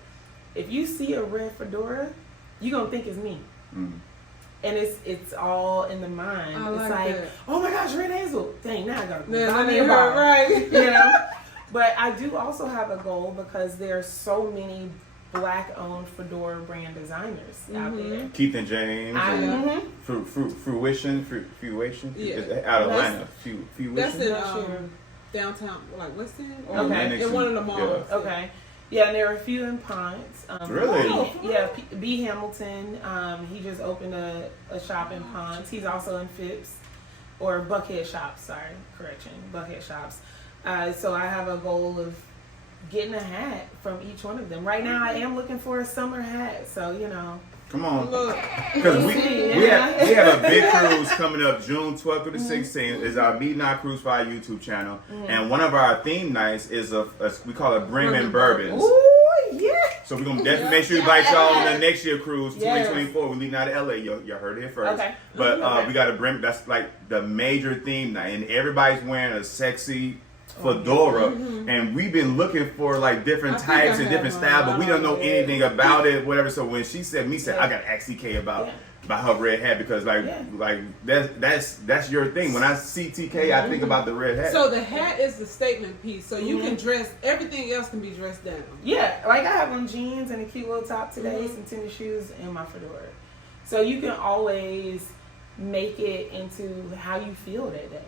if you see a red fedora, you're gonna think it's me. And it's all in the mind. It's like, oh my gosh, Red Hazel. Dang, now I gotta go buy me a bottle. Right. You know? But I do also have a goal because there are so many Black-owned fedora brand designers out there. Keith and James, Fruition, out of Atlanta. Fruition. That's in downtown, like West End, or Okay. in one of the malls. Yeah. Okay. Yeah, and there are a few in Ponce. Really? Yeah, B. Hamilton. He just opened a shop in Ponce. He's also in Phipps, or Buckhead Shops. Buckhead Shops. So I have a goal of getting a hat from each one of them. Right now, I am looking for a summer hat. So Come on. Look. Because we have a big cruise coming up June 12th through the 16th. Is our Midnight Cruise for our YouTube channel. And one of our theme nights is we call it Bremen Bourbons. Ooh, yeah. So we're going to definitely make sure we invite y'all on the next year cruise, 2024. We're leaving out of LA. You heard it here first. Okay. But we got a Bremen, that's like the major theme night. And everybody's wearing a sexy fedora, and we've been looking for like different types and different styles, but we don't know anything about it, whatever. So when she said, I got to ask TK about her red hat, because like that's your thing. When I see TK, I think about the red hat. So the hat is the statement piece. So you can dress, everything else can be dressed down. Yeah, like I have on jeans and a cute little top today, some tennis shoes, and my fedora. So you can always make it into how you feel that day.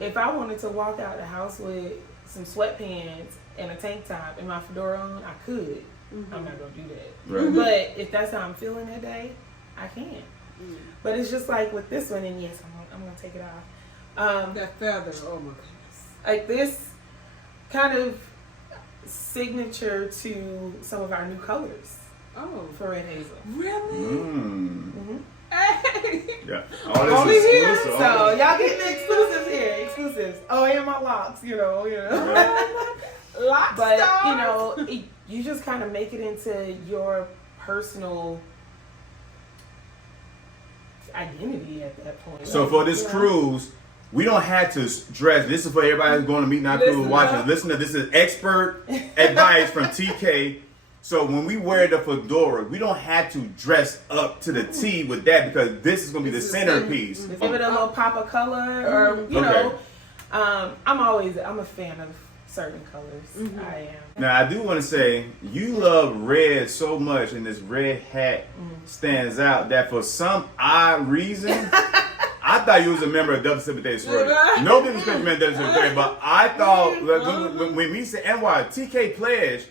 If I wanted to walk out the house with some sweatpants and a tank top and my fedora on, I could. I'm not gonna do that. Right. But if that's how I'm feeling that day, I can. But it's just like with this one, and yes, I'm gonna take it off. That feather, oh my goodness. Like this kind of signature to some of our new colors. Oh, For Red Hazel. Really? Hey. Yeah. All this Only is here, exclusive. so y'all getting the exclusives here. Exclusives. Oh, and my locks, Lock But stars. you just kind of make it into your personal identity at that point. So for this cruise, we don't have to dress. This is for everybody who's going to Midnight Cruise watching. Listen to this is expert advice from TK. So when we wear the fedora, we don't have to dress up to the T with that, because this is going to be the centerpiece. Give it a little pop of color, or I'm a fan of certain colors. I am. Now I do want to say, you love red so much, and this red hat stands out, that for some odd reason, I thought you was a member of Double Sympathetic Sorority. No disrespect to men of Double Sympathetic, but I thought when we said NY, TK pledged.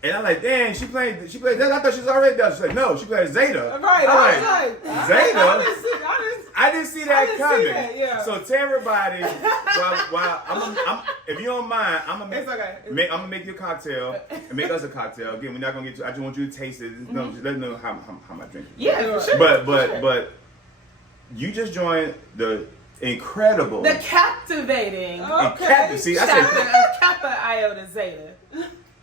And I'm like, dang, she played. I thought she was already done. She's like, no, she played Zeta. Right. I'm like, Zeta? I didn't see that coming. See that, yeah. So tell everybody, while I'm, if you don't mind, I'm gonna make you a cocktail and make us a cocktail. Again, we're not gonna get you. I just want you to taste it. Just let me know how much drink. Yeah, for sure. But you just joined the incredible, the captivating, see, I chapter said of Kappa Iota Zeta.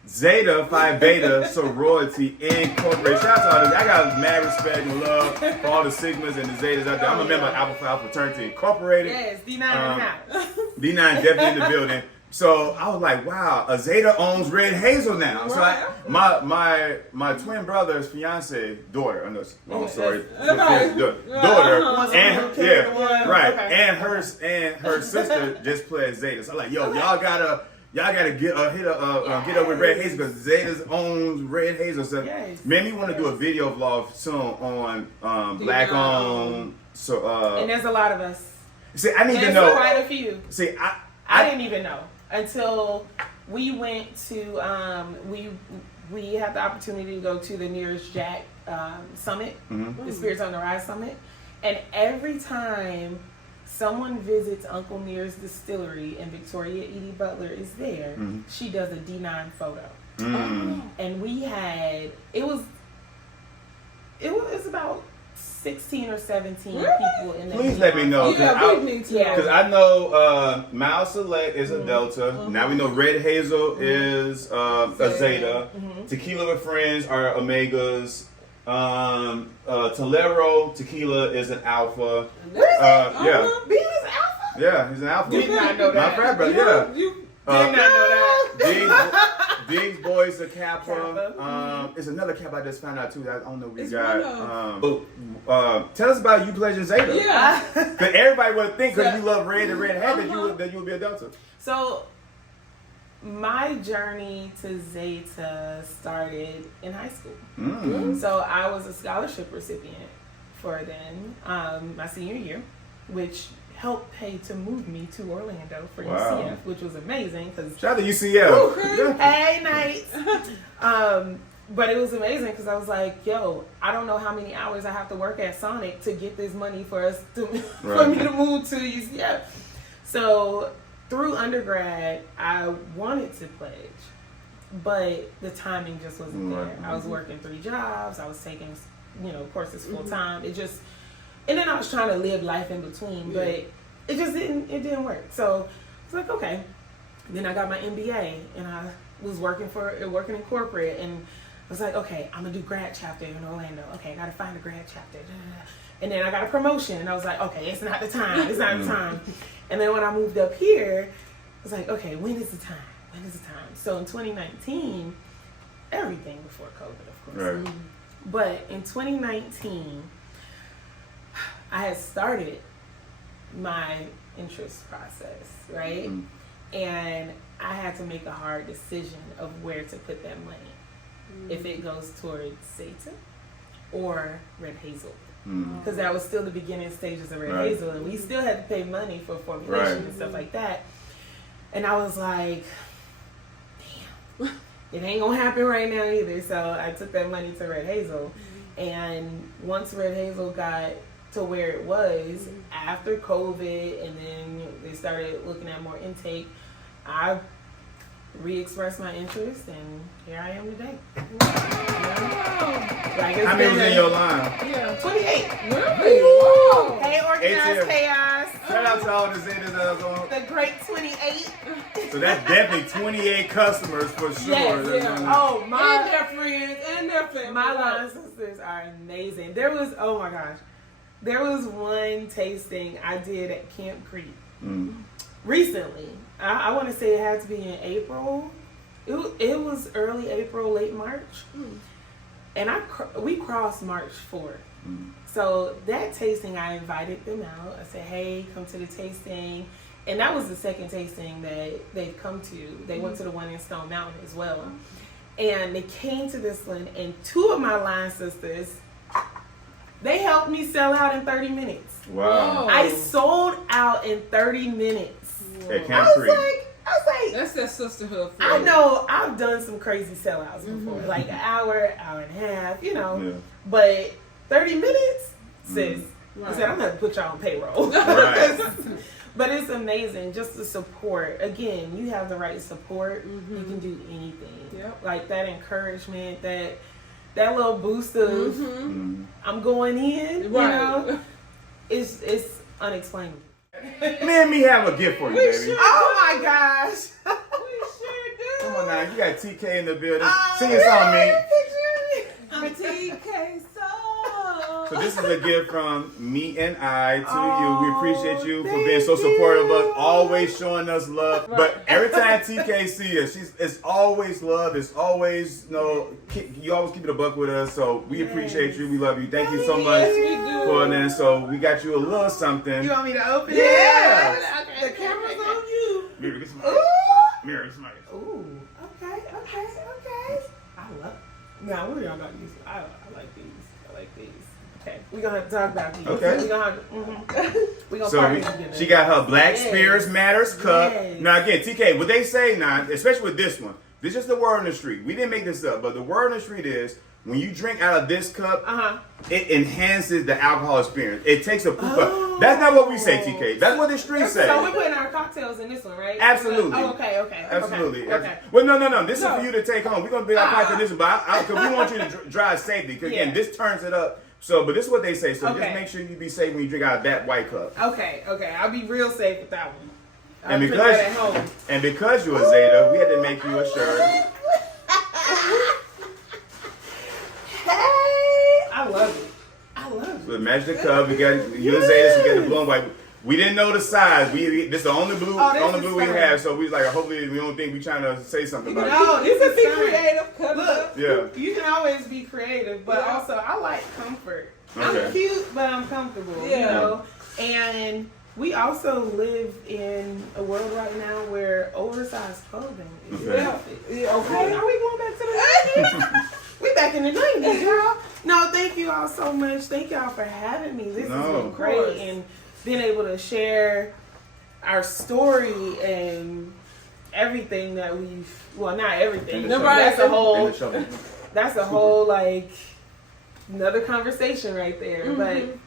Zeta Phi Beta Sorority Incorporated. Shout out to all this. I got mad respect and love for all the Sigmas and the Zetas out there. I'm a member of Alpha Phi Fraternity Incorporated. Yes, D9 in the house. D9 definitely in the building. So I was like, wow, a Zeta owns Red Hazel now. So my twin brother's fiance, daughter, I know it's long story, daughter, and her sister just played Zeta. So I'm like, yo, y'all gotta get up with Red Hazel because Zeta's owns Red Hazel. So made me want to do a video vlog soon on black owned. So and there's a lot of us. See, I need to know. Quite a few. See, I didn't even know until we went to we had the opportunity to go to the Nearest Jack summit, the Spirits on the Rise summit, and every time someone visits Uncle Near's distillery and Victoria Edie Butler is there, she does a D9 photo. And we had it was about 16 or 17 people in that. Please let me know. Because I know Mild Select is a Delta. Now we know Red Hazel is a Zeta. Tequila with Friends are Omegas. Tolero Tequila is an Alpha. Bean is Alpha? Yeah, he's an Alpha. Did not know that. My frat brother, yeah. Did not know that. Diggs Boys are Kappa. There's another Kappa I just found out too. I don't know what we got. Tell us about You Pleasure Zeta. Yeah. Because everybody would think because you love red and red hat that you would be a Delta. So my journey to Zeta started in high school. So I was a scholarship recipient for then my senior year, which helped pay to move me to Orlando for UCF, which was amazing. Shout out to UCF. Hey, nice. But it was amazing because I was like, yo, I don't know how many hours I have to work at Sonic to get this money for me to move to UCF. So through undergrad, I wanted to pledge, but the timing just wasn't there. I was working 3 jobs. I was taking, courses full time. And then I was trying to live life in between, but it just didn't work. So I was like, okay. Then I got my MBA, and I was working in corporate, and I was like, okay, I'm gonna do grad chapter in Orlando. Okay, I gotta find a grad chapter. And then I got a promotion, and I was like, okay, it's not the time. It's not the time. And then when I moved up here, I was like, okay, when is the time? When is the time? So in 2019, everything before COVID, of course. Right. But in 2019, I had started my interest process, right? And I had to make a hard decision of where to put that money. If it goes towards Zeta or Red Hazel. Because that was still the beginning stages of Red Hazel, and we still had to pay money for formulation and stuff like that. And I was like, damn, it ain't gonna happen right now either. So I took that money to Red Hazel. And once Red Hazel got to where it was after COVID, and then they started looking at more intake, I re-expressed my interest, and here I am today. How many was in your line? Yeah, 28. Really? Wow. Hey, Organized Chaos. Shout out to all the Zetas that was on. The great 28. So that's definitely 28 customers for sure. Yes, Oh, and their friends and their family. My line sisters are amazing. There was one tasting I did at Camp Creek recently. I want to say it had to be in April. It was early April, late March. And we crossed March 4th. So that tasting, I invited them out. I said, hey, come to the tasting. And that was the second tasting that they'd come to. They went to the one in Stone Mountain as well. And they came to this one, and 2 of my line sisters, they helped me sell out in 30 minutes. Wow. I sold out in 30 minutes. At Camp Creek. I was like, that's that sisterhood. I know I've done some crazy sellouts before, like an hour and a half, Yeah. But 30 minutes, sis, He said, I'm going to put y'all on payroll. Right. But it's amazing, just the support. Again, you have the right support. You can do anything. Yep. Like that encouragement, that little boost of I'm going in. You know, it's unexplainable. Me and me have a gift for you, baby. Oh my gosh! We sure do. Come on now, you got TK in the building. Sing a song, man. I'm TK Soul. So this is a gift from me and I to you. We appreciate you for thank being so supportive of you. us, always showing us love. But every time TK see us, it's always love. It's always, you always keep it a buck with us. So we appreciate you. We love you. Thank you so much Yes, we do. for that. So we got you a little something. You want me to open it? Yeah. Okay. The camera's on you. Mira, get some Ooh. Mira, get some ice. Ooh. Okay. I love. Now, what are y'all about to use? I like these. Okay, we're gonna have to talk about these. Okay. We're gonna we gonna So partner together. she got her Black Yes. Spirits Matters cup. Yes. Now again, TK, what they say now, especially with this one, this is the word on the street. We didn't make this up, but the word on the street is when you drink out of this cup, it enhances the alcohol experience. It takes a proof up. That's not what we say, TK. That's what the streets say. So we're putting our cocktails in this one, right? Absolutely. Oh, okay. Absolutely. Okay. Well, no. This is for you to take home. We're gonna be our cocktail this one, but because we want you to drive safety. Because again, this turns it up. So, but this is what they say. So just make sure you be safe when you drink out of that white cup. Okay. I'll be real safe with that one. And I'll put that at home. because you're a Zeta, we had to make you a shirt. Hey, I love it. So imagine the cup. We got you're a Zeta, so we got the blue and white. We didn't know the size. This is the only blue, we have. So we was like, hopefully we don't think we trying to say something about it. No, this is Be creative. Cut Look, up. Yeah. you can always be creative, but also I like comfort. Okay. I'm cute, but I'm comfortable. Yeah. You know, and we also live in a world right now where oversized clothing is Okay. outfit. Yeah, Okay, are we going back to the 90s? We back in the 90s, y'all. No, thank you all so much. Thank y'all for having me. This has been of great, course. and being able to share our story and everything that not everything. Right. That's a whole like another conversation right there. But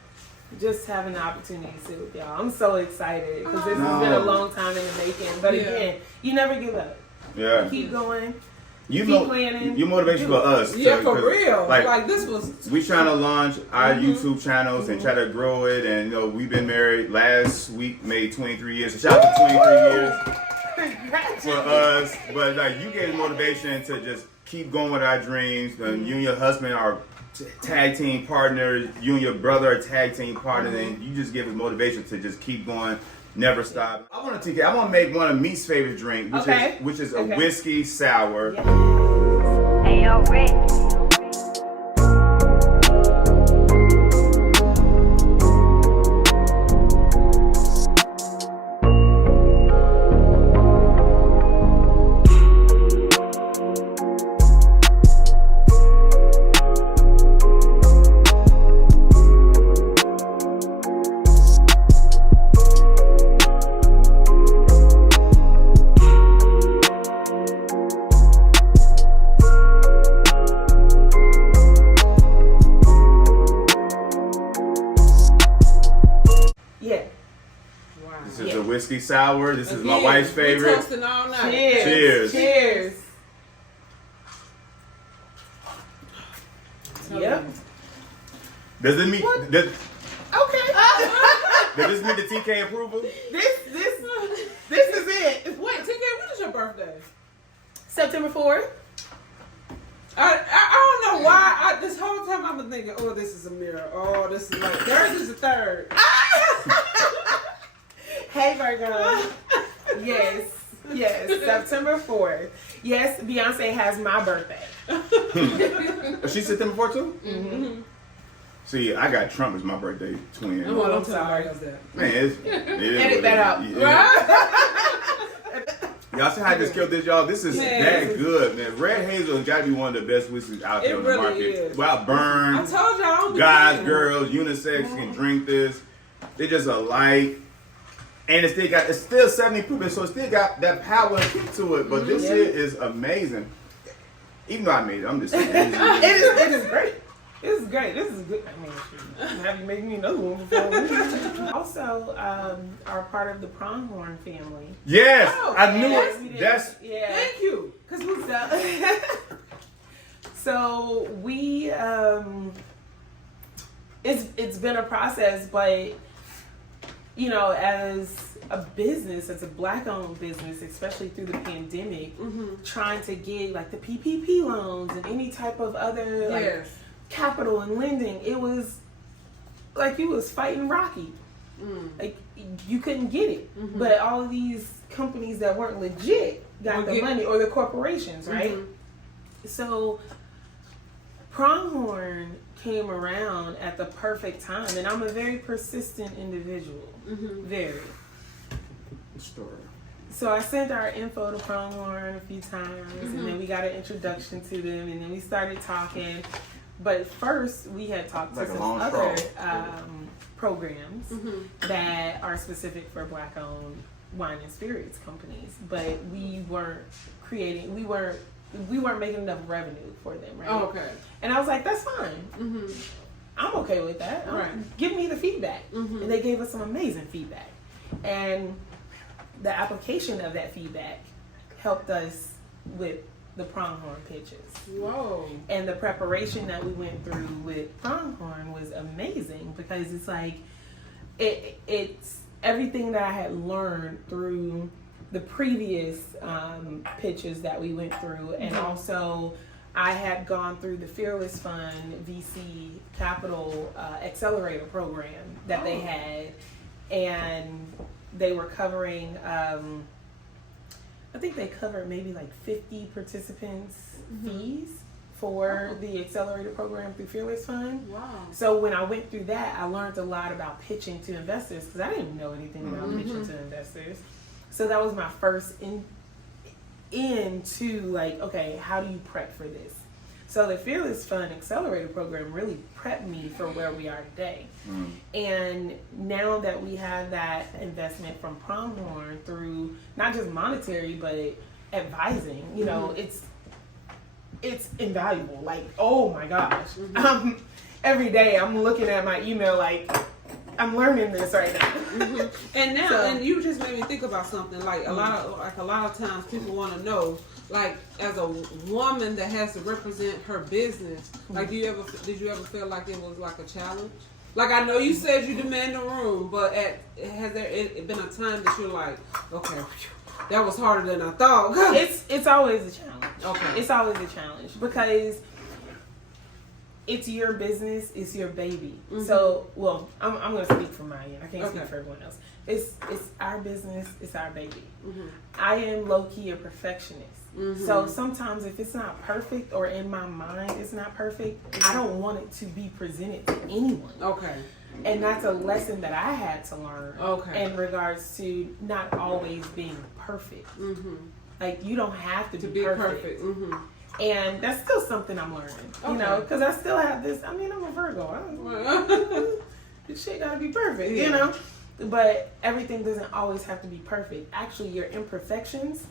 just having the opportunity to sit with y'all, I'm so excited because this has been a long time in the making. But again, you never give up. Yeah. Keep going. You Keep planning. You motivation for us. Yeah, for real. Like this was. we trying to launch our YouTube channels and try to grow it. And we've been married last week, made 23 years. So shout out to 23 years for us. But like you gave us motivation to just keep going with our dreams. You and your husband are tag team partners. You and your brother are tag team partners, and you just give us motivation to just keep going. Never stop. I want to make one of Meat's favorite drink, which is a whiskey sour. Yes. Ayo, Rick. This is a whiskey sour. This is my wife's favorite. We're toasting all night. Cheers. Cheers. Yep. Does this mean Okay. does this mean the TK approval? This is it. Wait, TK, when is your birthday? September 4th. I don't know why. This whole time I've been thinking, oh, this is a mirror. Oh, this is like theirs is the third. Hey Virgo. Yes. September 4th. Yes, Beyonce has my birthday. She's September 4th too? Mm-hmm. See, I got Trump as my birthday twin. Oh, I'm sorry. Man, it is Edit that out. Y'all see how I just killed this, y'all? This is that good, man. Red Hazel has got to be one of the best whiskeys out there It on the really market. is. Without burn, I told y'all. guys, girls, unisex can drink this. They just a light. And it's still 70 proof, so it still got that power and kick to it. But this shit is amazing. Even though I made it, I'm just saying. It is great. This is great. This is good. I mean, shoot, have you make me another one before? Also, are part of the Pronghorn family. Yes, Oh, I knew yes, it. That's Yeah. Thank you. Cause who's that? So we, it's been a process, but you know, as a business, as a Black-owned business, especially through the pandemic, trying to get like the PPP loans and any type of other like Yes. capital and lending, it was like you was fighting Rocky. Like you couldn't get it, but all of these companies that weren't legit got the money, or the corporations, right? So Pronghorn came around at the perfect time, and I'm a very persistent individual, very. story. So I sent our info to Pronghorn a few times, and then we got an introduction to them, and then we started talking. But first, we had talked to Like a some long other straw. programs that are specific for Black-owned wine and spirits companies, but we weren't creating. We weren't making enough revenue for them, right? Oh, okay. And I was like, that's fine. I'm okay with that. Right. Give me the feedback. And they gave us some amazing feedback. And the application of that feedback helped us with the Pronghorn pitches. Whoa. And the preparation that we went through with Pronghorn was amazing, because it's like, it's everything that I had learned through the previous pitches that we went through, and also I had gone through the Fearless Fund VC Capital Accelerator program that they had, and they were covering, I think they covered maybe like 50 participants' fees for the Accelerator program through Fearless Fund. Wow. So when I went through that, I learned a lot about pitching to investors, because I didn't know anything about pitching to investors. So that was my first into like, okay, how do you prep for this? So the Fearless Fund Accelerator program really prepped me for where we are today. And now that we have that investment from Pronghorn through not just monetary, but advising, you know, it's invaluable. Like, oh my gosh. Every day I'm looking at my email like, I'm learning this right now. And now, So- and you just made me think about something. Like a lot of times, people want to know, like, as a woman that has to represent her business. Like, did you ever feel like it was like a challenge? Like, I know you said you demand a room, but has there been a time that you're like, okay, that was harder than I thought? It's always a challenge. Okay. It's always a challenge, because it's your business, it's your baby. So, well, I'm going to speak for my end. I can't speak for everyone else. It's our business, it's our baby. I am low-key a perfectionist. So sometimes if it's not perfect, or in my mind it's not perfect, I don't want it to be presented to anyone. Okay. And that's a lesson that I had to learn Okay. in regards to not always being perfect. Like, you don't have to be perfect. And that's still something I'm learning, you know, because I still have this. I mean, I'm a Virgo. This shit gotta be perfect, you know. But everything doesn't always have to be perfect. Actually, your imperfections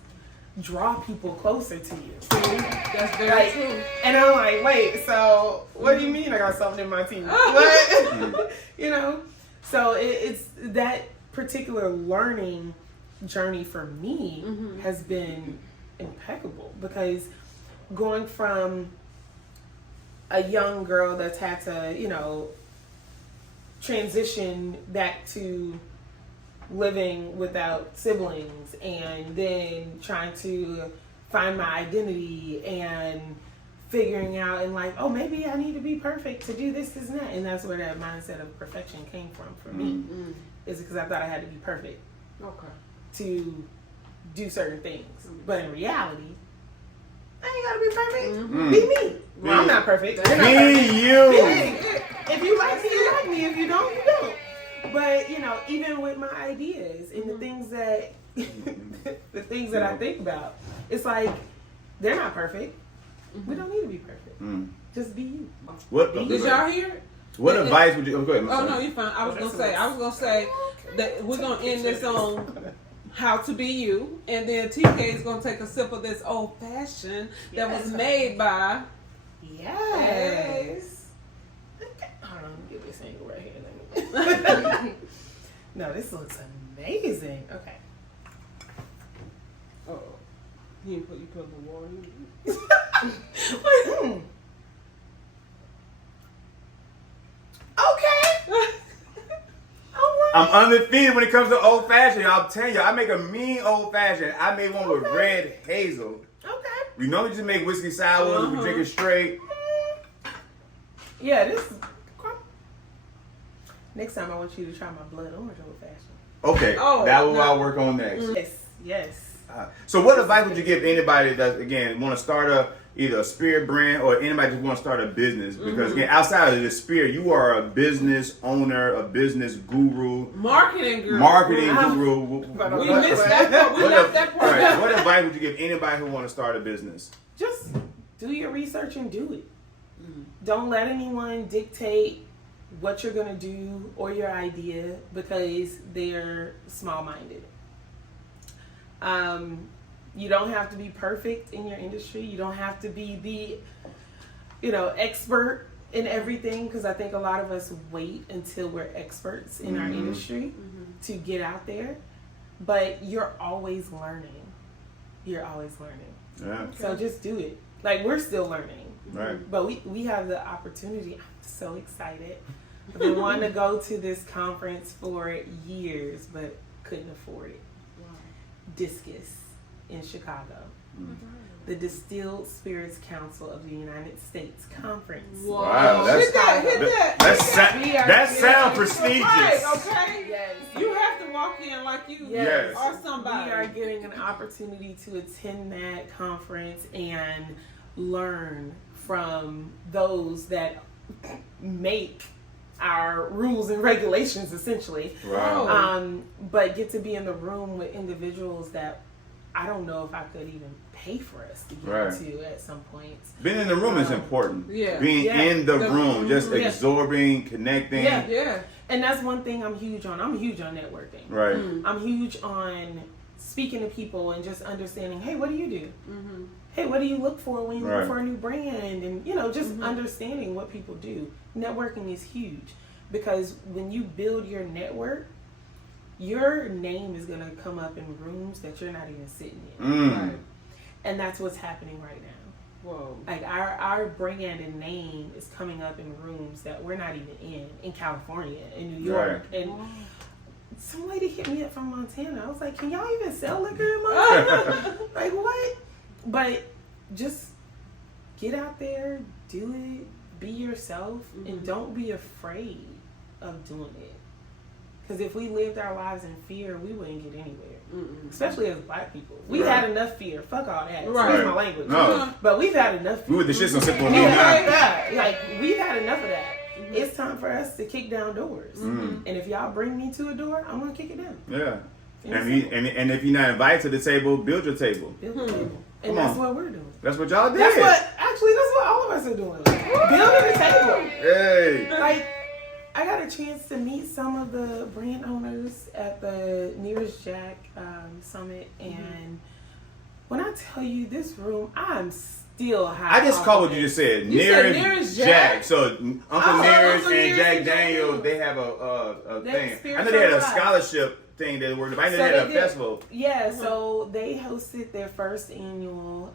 draw people closer to you. That's very true. And I'm like, wait, so what do you mean I got something in my teeth? What? You know? So it's that particular learning journey for me has been impeccable, because going from a young girl that's had to, you know, transition back to living without siblings, and then trying to find my identity and figuring out, and like, oh, maybe I need to be perfect to do this, and that. And that's where that mindset of perfection came from for me, is because I thought I had to be perfect to do certain things. But in reality, I ain't gotta be perfect. Be me. Well, I'm not perfect. You're not perfect. Be you. If you like me, you like me. If you don't, you don't. But, you know, even with my ideas and the things that I think about, it's like, they're not perfect. We don't need to be perfect. Just be you. Did y'all hear it? What advice would you? Oh, go ahead. Oh no, you're fine. I was gonna say that we're gonna end this on how to be you, and then TK is gonna take a sip of this old fashioned that was made by. Yes. No, this looks amazing. Okay. Oh, you put the water in. Okay. All right. I'm undefeated when it comes to old fashioned. I'm telling you, I make a mean old fashioned. I made one with Red Hazel. Okay. We normally just make whiskey sours. We drink it straight. Yeah, this is. Next time I want you to try my blood orange old fashioned. Okay, Oh, that will no. I'll work on next. Yes. So what advice would you give anybody that, again, want to start either a spirit brand or anybody just want to start a business? Because, again, outside of the spirit, you are a business owner, a business guru. Marketing guru. Guru. We missed that part. We left that part. Right, what advice would you give anybody who want to start a business? Just do your research and do it. Don't let anyone dictate what you're going to do or your idea because they're small-minded. You don't have to be perfect in your industry. You don't have to be the, expert in everything, because I think a lot of us wait until we're experts in our industry to get out there. But you're always learning. You're always learning. Yeah. So just do it. Like, we're still learning. Right. But we have the opportunity. I'm so excited. I've been wanting to go to this conference for years, but couldn't afford it. Discus in Chicago. The Distilled Spirits Council of the United States Conference. Wow, Hit that. that sounds prestigious. Right, okay? Yes. You have to walk in like you Yes. are somebody. We are getting an opportunity to attend that conference and learn from those that make our rules and regulations, essentially. Wow. But get to be in the room with individuals that I don't know if I could even pay for us to get into at some points. Being in the room is important. Yeah. Being in the room, just Yeah. absorbing, connecting. Yeah. And that's one thing I'm huge on. I'm huge on networking. Right. I'm huge on speaking to people and just understanding, hey, what do you do? Hey, what do you look for when you look for a new brand? And, just understanding what people do. Networking is huge because when you build your network, your name is going to come up in rooms that you're not even sitting in. Right. And that's what's happening right now. Whoa. Like our brand and name is coming up in rooms that we're not even in California, in New York. Right. And some lady hit me up from Montana. I was like, can y'all even sell liquor in Montana? Like, what? But just get out there, do it, be yourself, and don't be afraid of doing it. Because if we lived our lives in fear, we wouldn't get anywhere. Especially as black people. We've had enough fear. Fuck all that. Excuse my language. No. But we've had enough fear. We with the shits on simple We've now. had that. Like, we've had enough of that. It's time for us to kick down doors. And if y'all bring me to a door, I'm going to kick it down. Yeah. And if you're not invited to the table, build your table. Build a table. And Come that's on. what we're doing. That's what y'all did. That's what all of us are doing. Building a table. Hey. Like, I got a chance to meet some of the brand owners at the Nearest Jack Summit, and when I tell you this room, I'm still high. I just caught what you just said. You said Nearest Nearest Jack. Jack? So Uncle Nearest Uncle and Nearest Jack and Jack Daniel, Daniel. they have a They thing. I experience know they had a our lives. scholarship thing they were. I know So they had a they did. festival. Yeah, so they hosted their first annual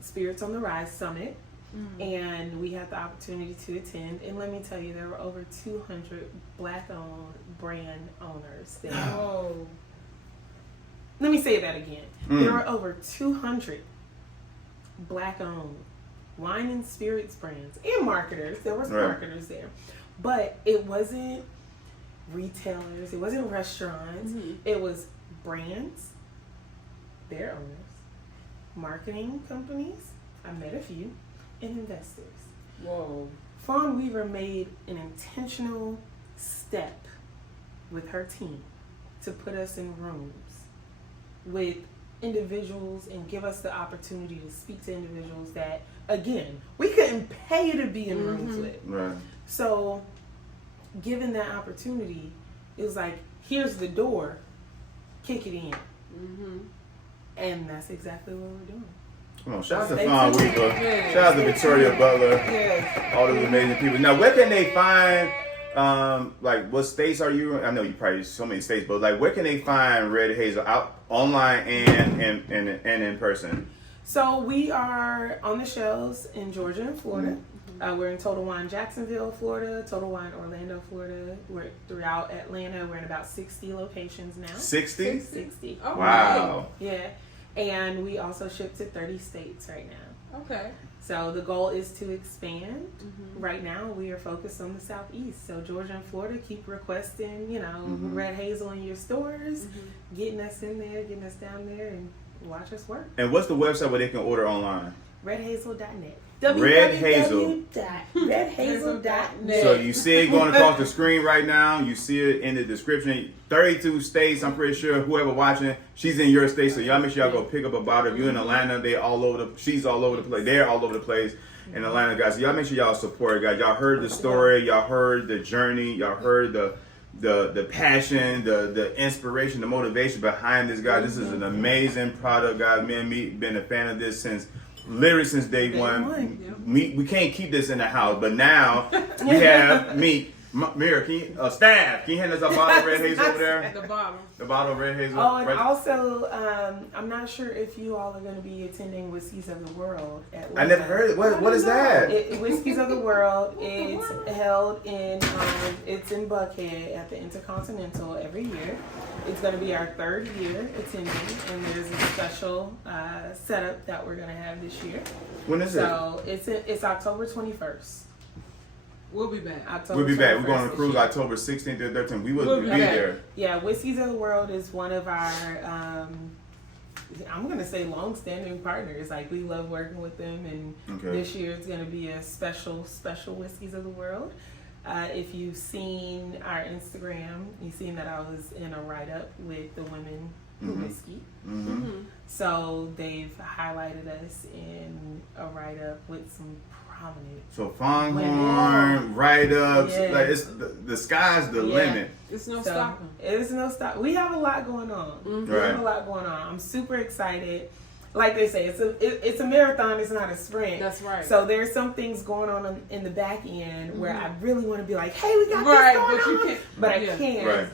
Spirits on the Rise Summit, and we had the opportunity to attend. And let me tell you, there were over 200 Black-owned brand owners there. Whoa. Let me say that again. There were over 200 Black-owned wine and spirits brands and marketers. There was marketers there, but it wasn't retailers. It wasn't restaurants. It was brands, their owners, marketing companies. I met a few, and investors. Whoa. Fawn Weaver made an intentional step with her team to put us in rooms with individuals and give us the opportunity to speak to individuals that, again, we couldn't pay to be in rooms with. Right. So, given that opportunity, it was like, here's the door, kick it in. And that's exactly what we're doing. Come on, shout out to Stay Fawn tuned. Weaver. Yes. Shout out to Victoria Butler. Yes. All those amazing people. Now, where can they find like what states are you in? I know you probably so many states, but like where can they find Red Hazel out online and in person? So we are on the shelves in Georgia and Florida. We're in Total Wine Jacksonville, Florida, Total Wine Orlando, Florida. We're throughout Atlanta. We're in about 60 locations now. 60? 60. Oh, Wow. Yeah. And we also ship to 30 states right now. Okay. So the goal is to expand. Right now we are focused on the Southeast. So Georgia and Florida, keep requesting, Red Hazel in your stores, getting us in there, getting us down there, and watch us work. And what's the website where they can order online? redhazel.net. Red Hazel. www.redhazel.net. So you see it going across the screen right now. You see it in the description. 32 states. I'm pretty sure whoever watching, she's in your state. So y'all make sure y'all go pick up a bottle. If you're in Atlanta, she's all over the place. They're all over the place in Atlanta, guys. So y'all make sure y'all support it, guys. Y'all heard the story. Y'all heard the journey. Y'all heard the passion, the inspiration, the motivation behind this, guy. This is an amazing product, guys. Me and me been a fan of this since day one. We can't keep this in the house, but now we have Mira, staff, can you hand us a bottle of Red Hazel over there? At the bottom. The bottle of Red Hazel. Oh, and right. Also, I'm not sure if you all are going to be attending Whiskeys of the World. I never heard it. What is that? Whiskeys of the World. It's held in in Buckhead at the Intercontinental every year. It's going to be our 3rd year attending, and there's a special setup that we're going to have this year. When is it? So it's October 21st. We'll be back. October We'll be back. We're 21st going to this cruise year. October 16th to 13th. We will be there. Yeah, Whiskeys of the World is one of our, I'm going to say long-standing partners. Like, we love working with them, and this year it's going to be a special Whiskeys of the World. If you've seen our Instagram, you've seen that I was in a write-up with the women who whiskey. So they've highlighted us in a write-up with some prominent. So Fonghorn, write-ups, like it's the sky's the limit. It's no stopping. It's no stop. We have a lot going on. We Right. have a lot going on. I'm super excited. Like they say, it's a marathon. It's not a sprint. That's right. So there's some things going on in the back end where I really want to be like, hey, we got Right, this going but you on. can't. But I Yeah. can't. Right.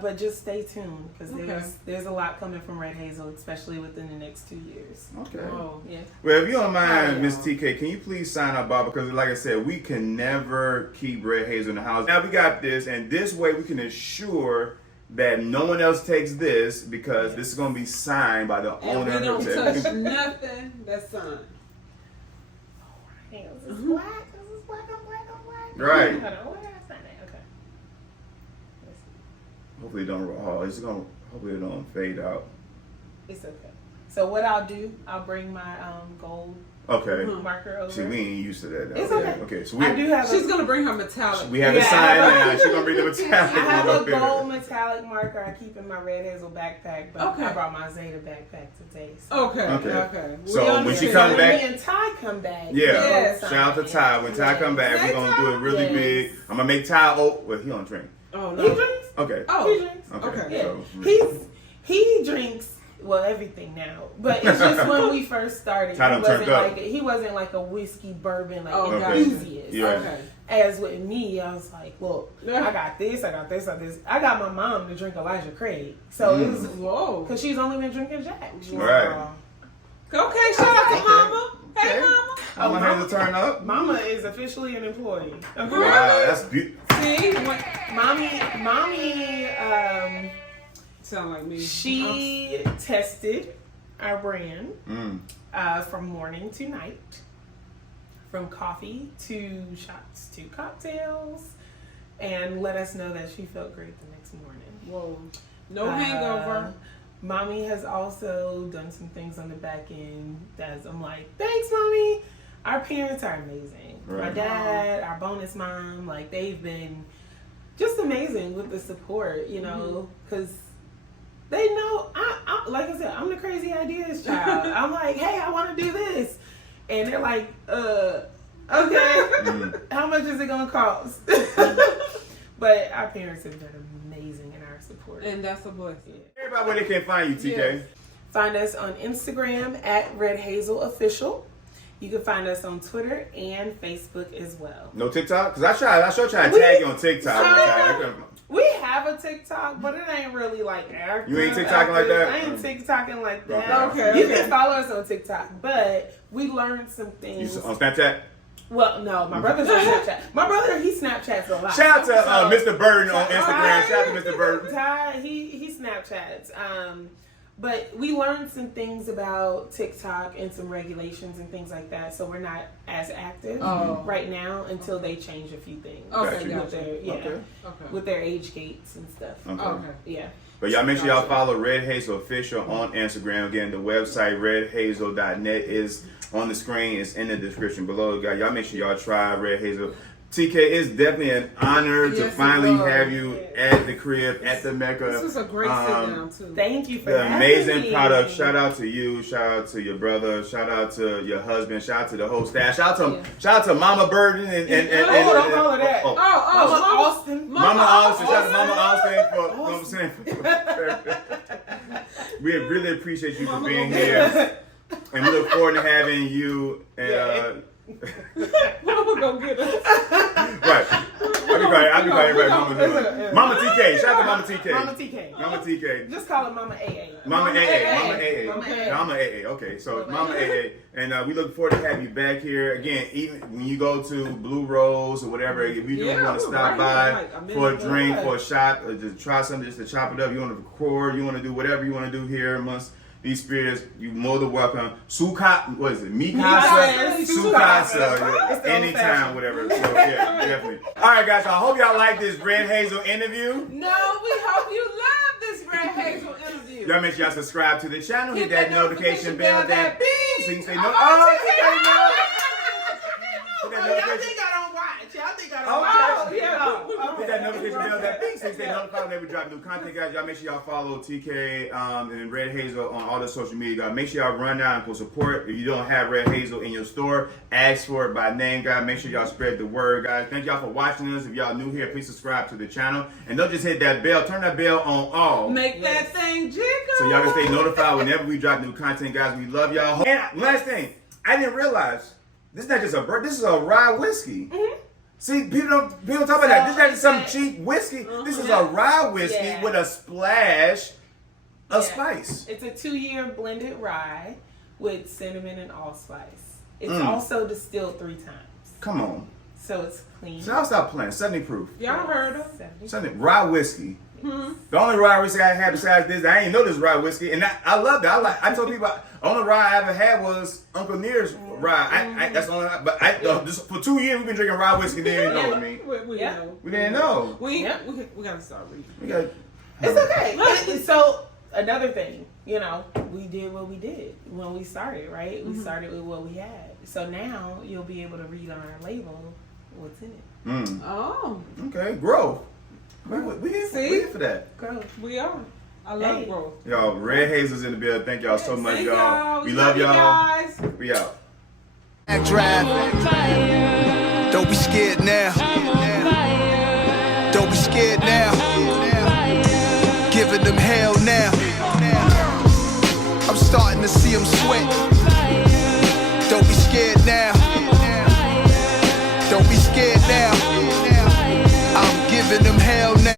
But just stay tuned because Okay. there's a lot coming from Red Hazel, especially within the next 2 years. Okay. Oh. Yeah. Well, if you don't mind, Hi, Miss y'all. TK, can you please sign our Bible? Because like I said, we can never keep Red Hazel in the house. Now we got this, and this way we can ensure that no one else takes this because this is going to be signed by the And owner we don't herself. touch nothing that's signed. Hey, this is black. This is black. I'm black. I'm black. Right. Hold on. Where did I sign that? Okay. Let's see. Hopefully it don't. Hopefully it don't fade out. It's okay. So what I'll do, I'll bring my gold Okay. marker over. See, we ain't used to that. Now. It's okay. Okay. So I do have She's gonna bring her metallic. we have the Yeah. sign now. She's gonna bring the metallic I have one a up there. gold metallic marker I keep in my Red Hazel backpack, but Okay. I brought my Zeta backpack today. So. Okay. Okay. We So when understand. she comes when back- me and Ty come back. Yeah. Yes. Shout out to Ty. When Ty come back, we're gonna do it really Yes. big. I'm gonna make Ty. Oh, well, he don't drink. Oh He no. drinks. Okay. Oh. He drinks. Okay. Yeah. So, He drinks. Well, everything now, but it's just when we first started, Ty done turned up. he wasn't like a whiskey bourbon like Oh, okay. enthusiast. Yeah. Okay. As with me, I was like, look, I got this, I got this, I got this. I got my mom to drink Elijah Craig, so it was Whoa. because she's only been drinking Jack. She's Right. Okay. Shout out to Mama. Hey, Okay. Mama. I'm gonna have to turn up. Mama is officially an employee. Okay? Wow, that's beautiful. See, Mommy, sound like me. she tested our brand from morning to night, from coffee to shots to cocktails, and let us know that she felt great the next morning. Whoa. No hangover. Mommy has also done some things on the back end that I'm like, thanks, Mommy. Our parents are amazing. My Right. dad, our bonus mom, like they've been just amazing with the support, you know, because they know, I like I said, I'm the crazy ideas child. I'm like, hey, I want to do this. And they're like, okay, how much is it going to cost? But our parents have been amazing in our support. And that's a blessing. Everybody, where they can find you, TK? Yes. Find us on Instagram at Red Hazel Official. You can find us on Twitter and Facebook as well. No TikTok? Because I sure tried to tag you on TikTok one time. We have a TikTok, but it ain't really like active. You ain't TikToking like that? I ain't TikToking like that. Okay. You can follow us on TikTok, but we learned some things. You on Snapchat? Well, no, my brother's on Snapchat. My brother, he Snapchats a lot. Shout out to Mr. Burden on Instagram. Shout out to Mr. Burden. Ty, he Snapchats. But we learned some things about TikTok and some regulations and things like that. So we're not as active right now until they change a few things. Okay, with their, with their age gates and stuff. Okay. Yeah. But y'all make sure y'all follow Red Hazel Official on Instagram. Again, the website redhazel.net is on the screen. It's in the description below. Y'all make sure y'all try Red Hazel. TK, it's definitely an honor to finally have you at the crib, at the Mecca. This was a great sit down, too. Thank you for the having amazing me. product. Shout out to you. Shout out to your brother. Shout out to your husband. Shout out to the whole staff. Shout out to Mama Burden and don't call her that. Mama Austin. Mama Austin. Shout out to Mama Austin for you know what I'm saying. We really appreciate you for being here, and we look forward to having you. Mama go get us. Right. I'll be calling everybody Mama TK. Shout out to Mama TK. Mama TK. Mama TK. Just call her Mama AA. Mama AA. Mama AA. AA. Mama AA. Mama AA. Okay, so Mama AA. And we look forward to have you back here. Again, even when you go to Blue Rose or whatever, if you do want to stop by for a drink, for a shot, or just try something just to chop it up, you want to record, you want to do whatever you want to do here amongst these spirits, you more than welcome. What is it? Mikasa? Sukasa. Anytime, whatever. So, yeah, definitely. All right, guys, so I hope y'all like this Red Hazel interview. No, we hope you love this Red Hazel interview. Y'all make sure y'all subscribe to the channel, hit that notification bell, that bing, so you can say no. Y'all think I don't watch. Y'all think I don't watch. Hit that notification bell, that bing, so you can stay notified whenever we drop new content, guys. Y'all make sure y'all follow TK and Red Hazel on all the social media, guys. Make sure y'all run down for support. If you don't have Red Hazel in your store, ask for it by name, guys. Make sure y'all spread the word, guys. Thank y'all for watching us. If y'all new here, please subscribe to the channel. And don't just hit that bell. Turn that bell on all. Make that thing jiggle. So y'all can stay notified whenever we drop new content, guys. We love y'all. And last thing, I didn't realize this is not just a bird. This is a rye whiskey. Mm-hmm. See, people don't talk about that. This is not just some cheap whiskey. This is a rye whiskey with a splash of spice. It's a 2-year blended rye with cinnamon and allspice. It's also distilled 3 times. Come on. So it's clean. So I'll stop playing. 70 proof. Y'all heard her. 70 rye whiskey. The only rye whiskey I had besides this, I ain't know this rye whiskey, and I loved it. I told people the only rye I ever had was Uncle Near's rye. That's the only. But just for 2 years we've been drinking rye whiskey. They didn't know me. We know. We didn't know. We gotta start reading. It's okay. So another thing, we did what we did when we started, right? We started with what we had. So now you'll be able to read on our label what's in it. Oh. Okay. Growth. We here for that. Growth. We are. I love growth. Y'all, Red Hazel's in the building. Thank y'all so much, y'all. We love y'all. Guys. We out. Don't be scared now. Don't be scared now. Giving them hell now. I'm starting to see them sweat.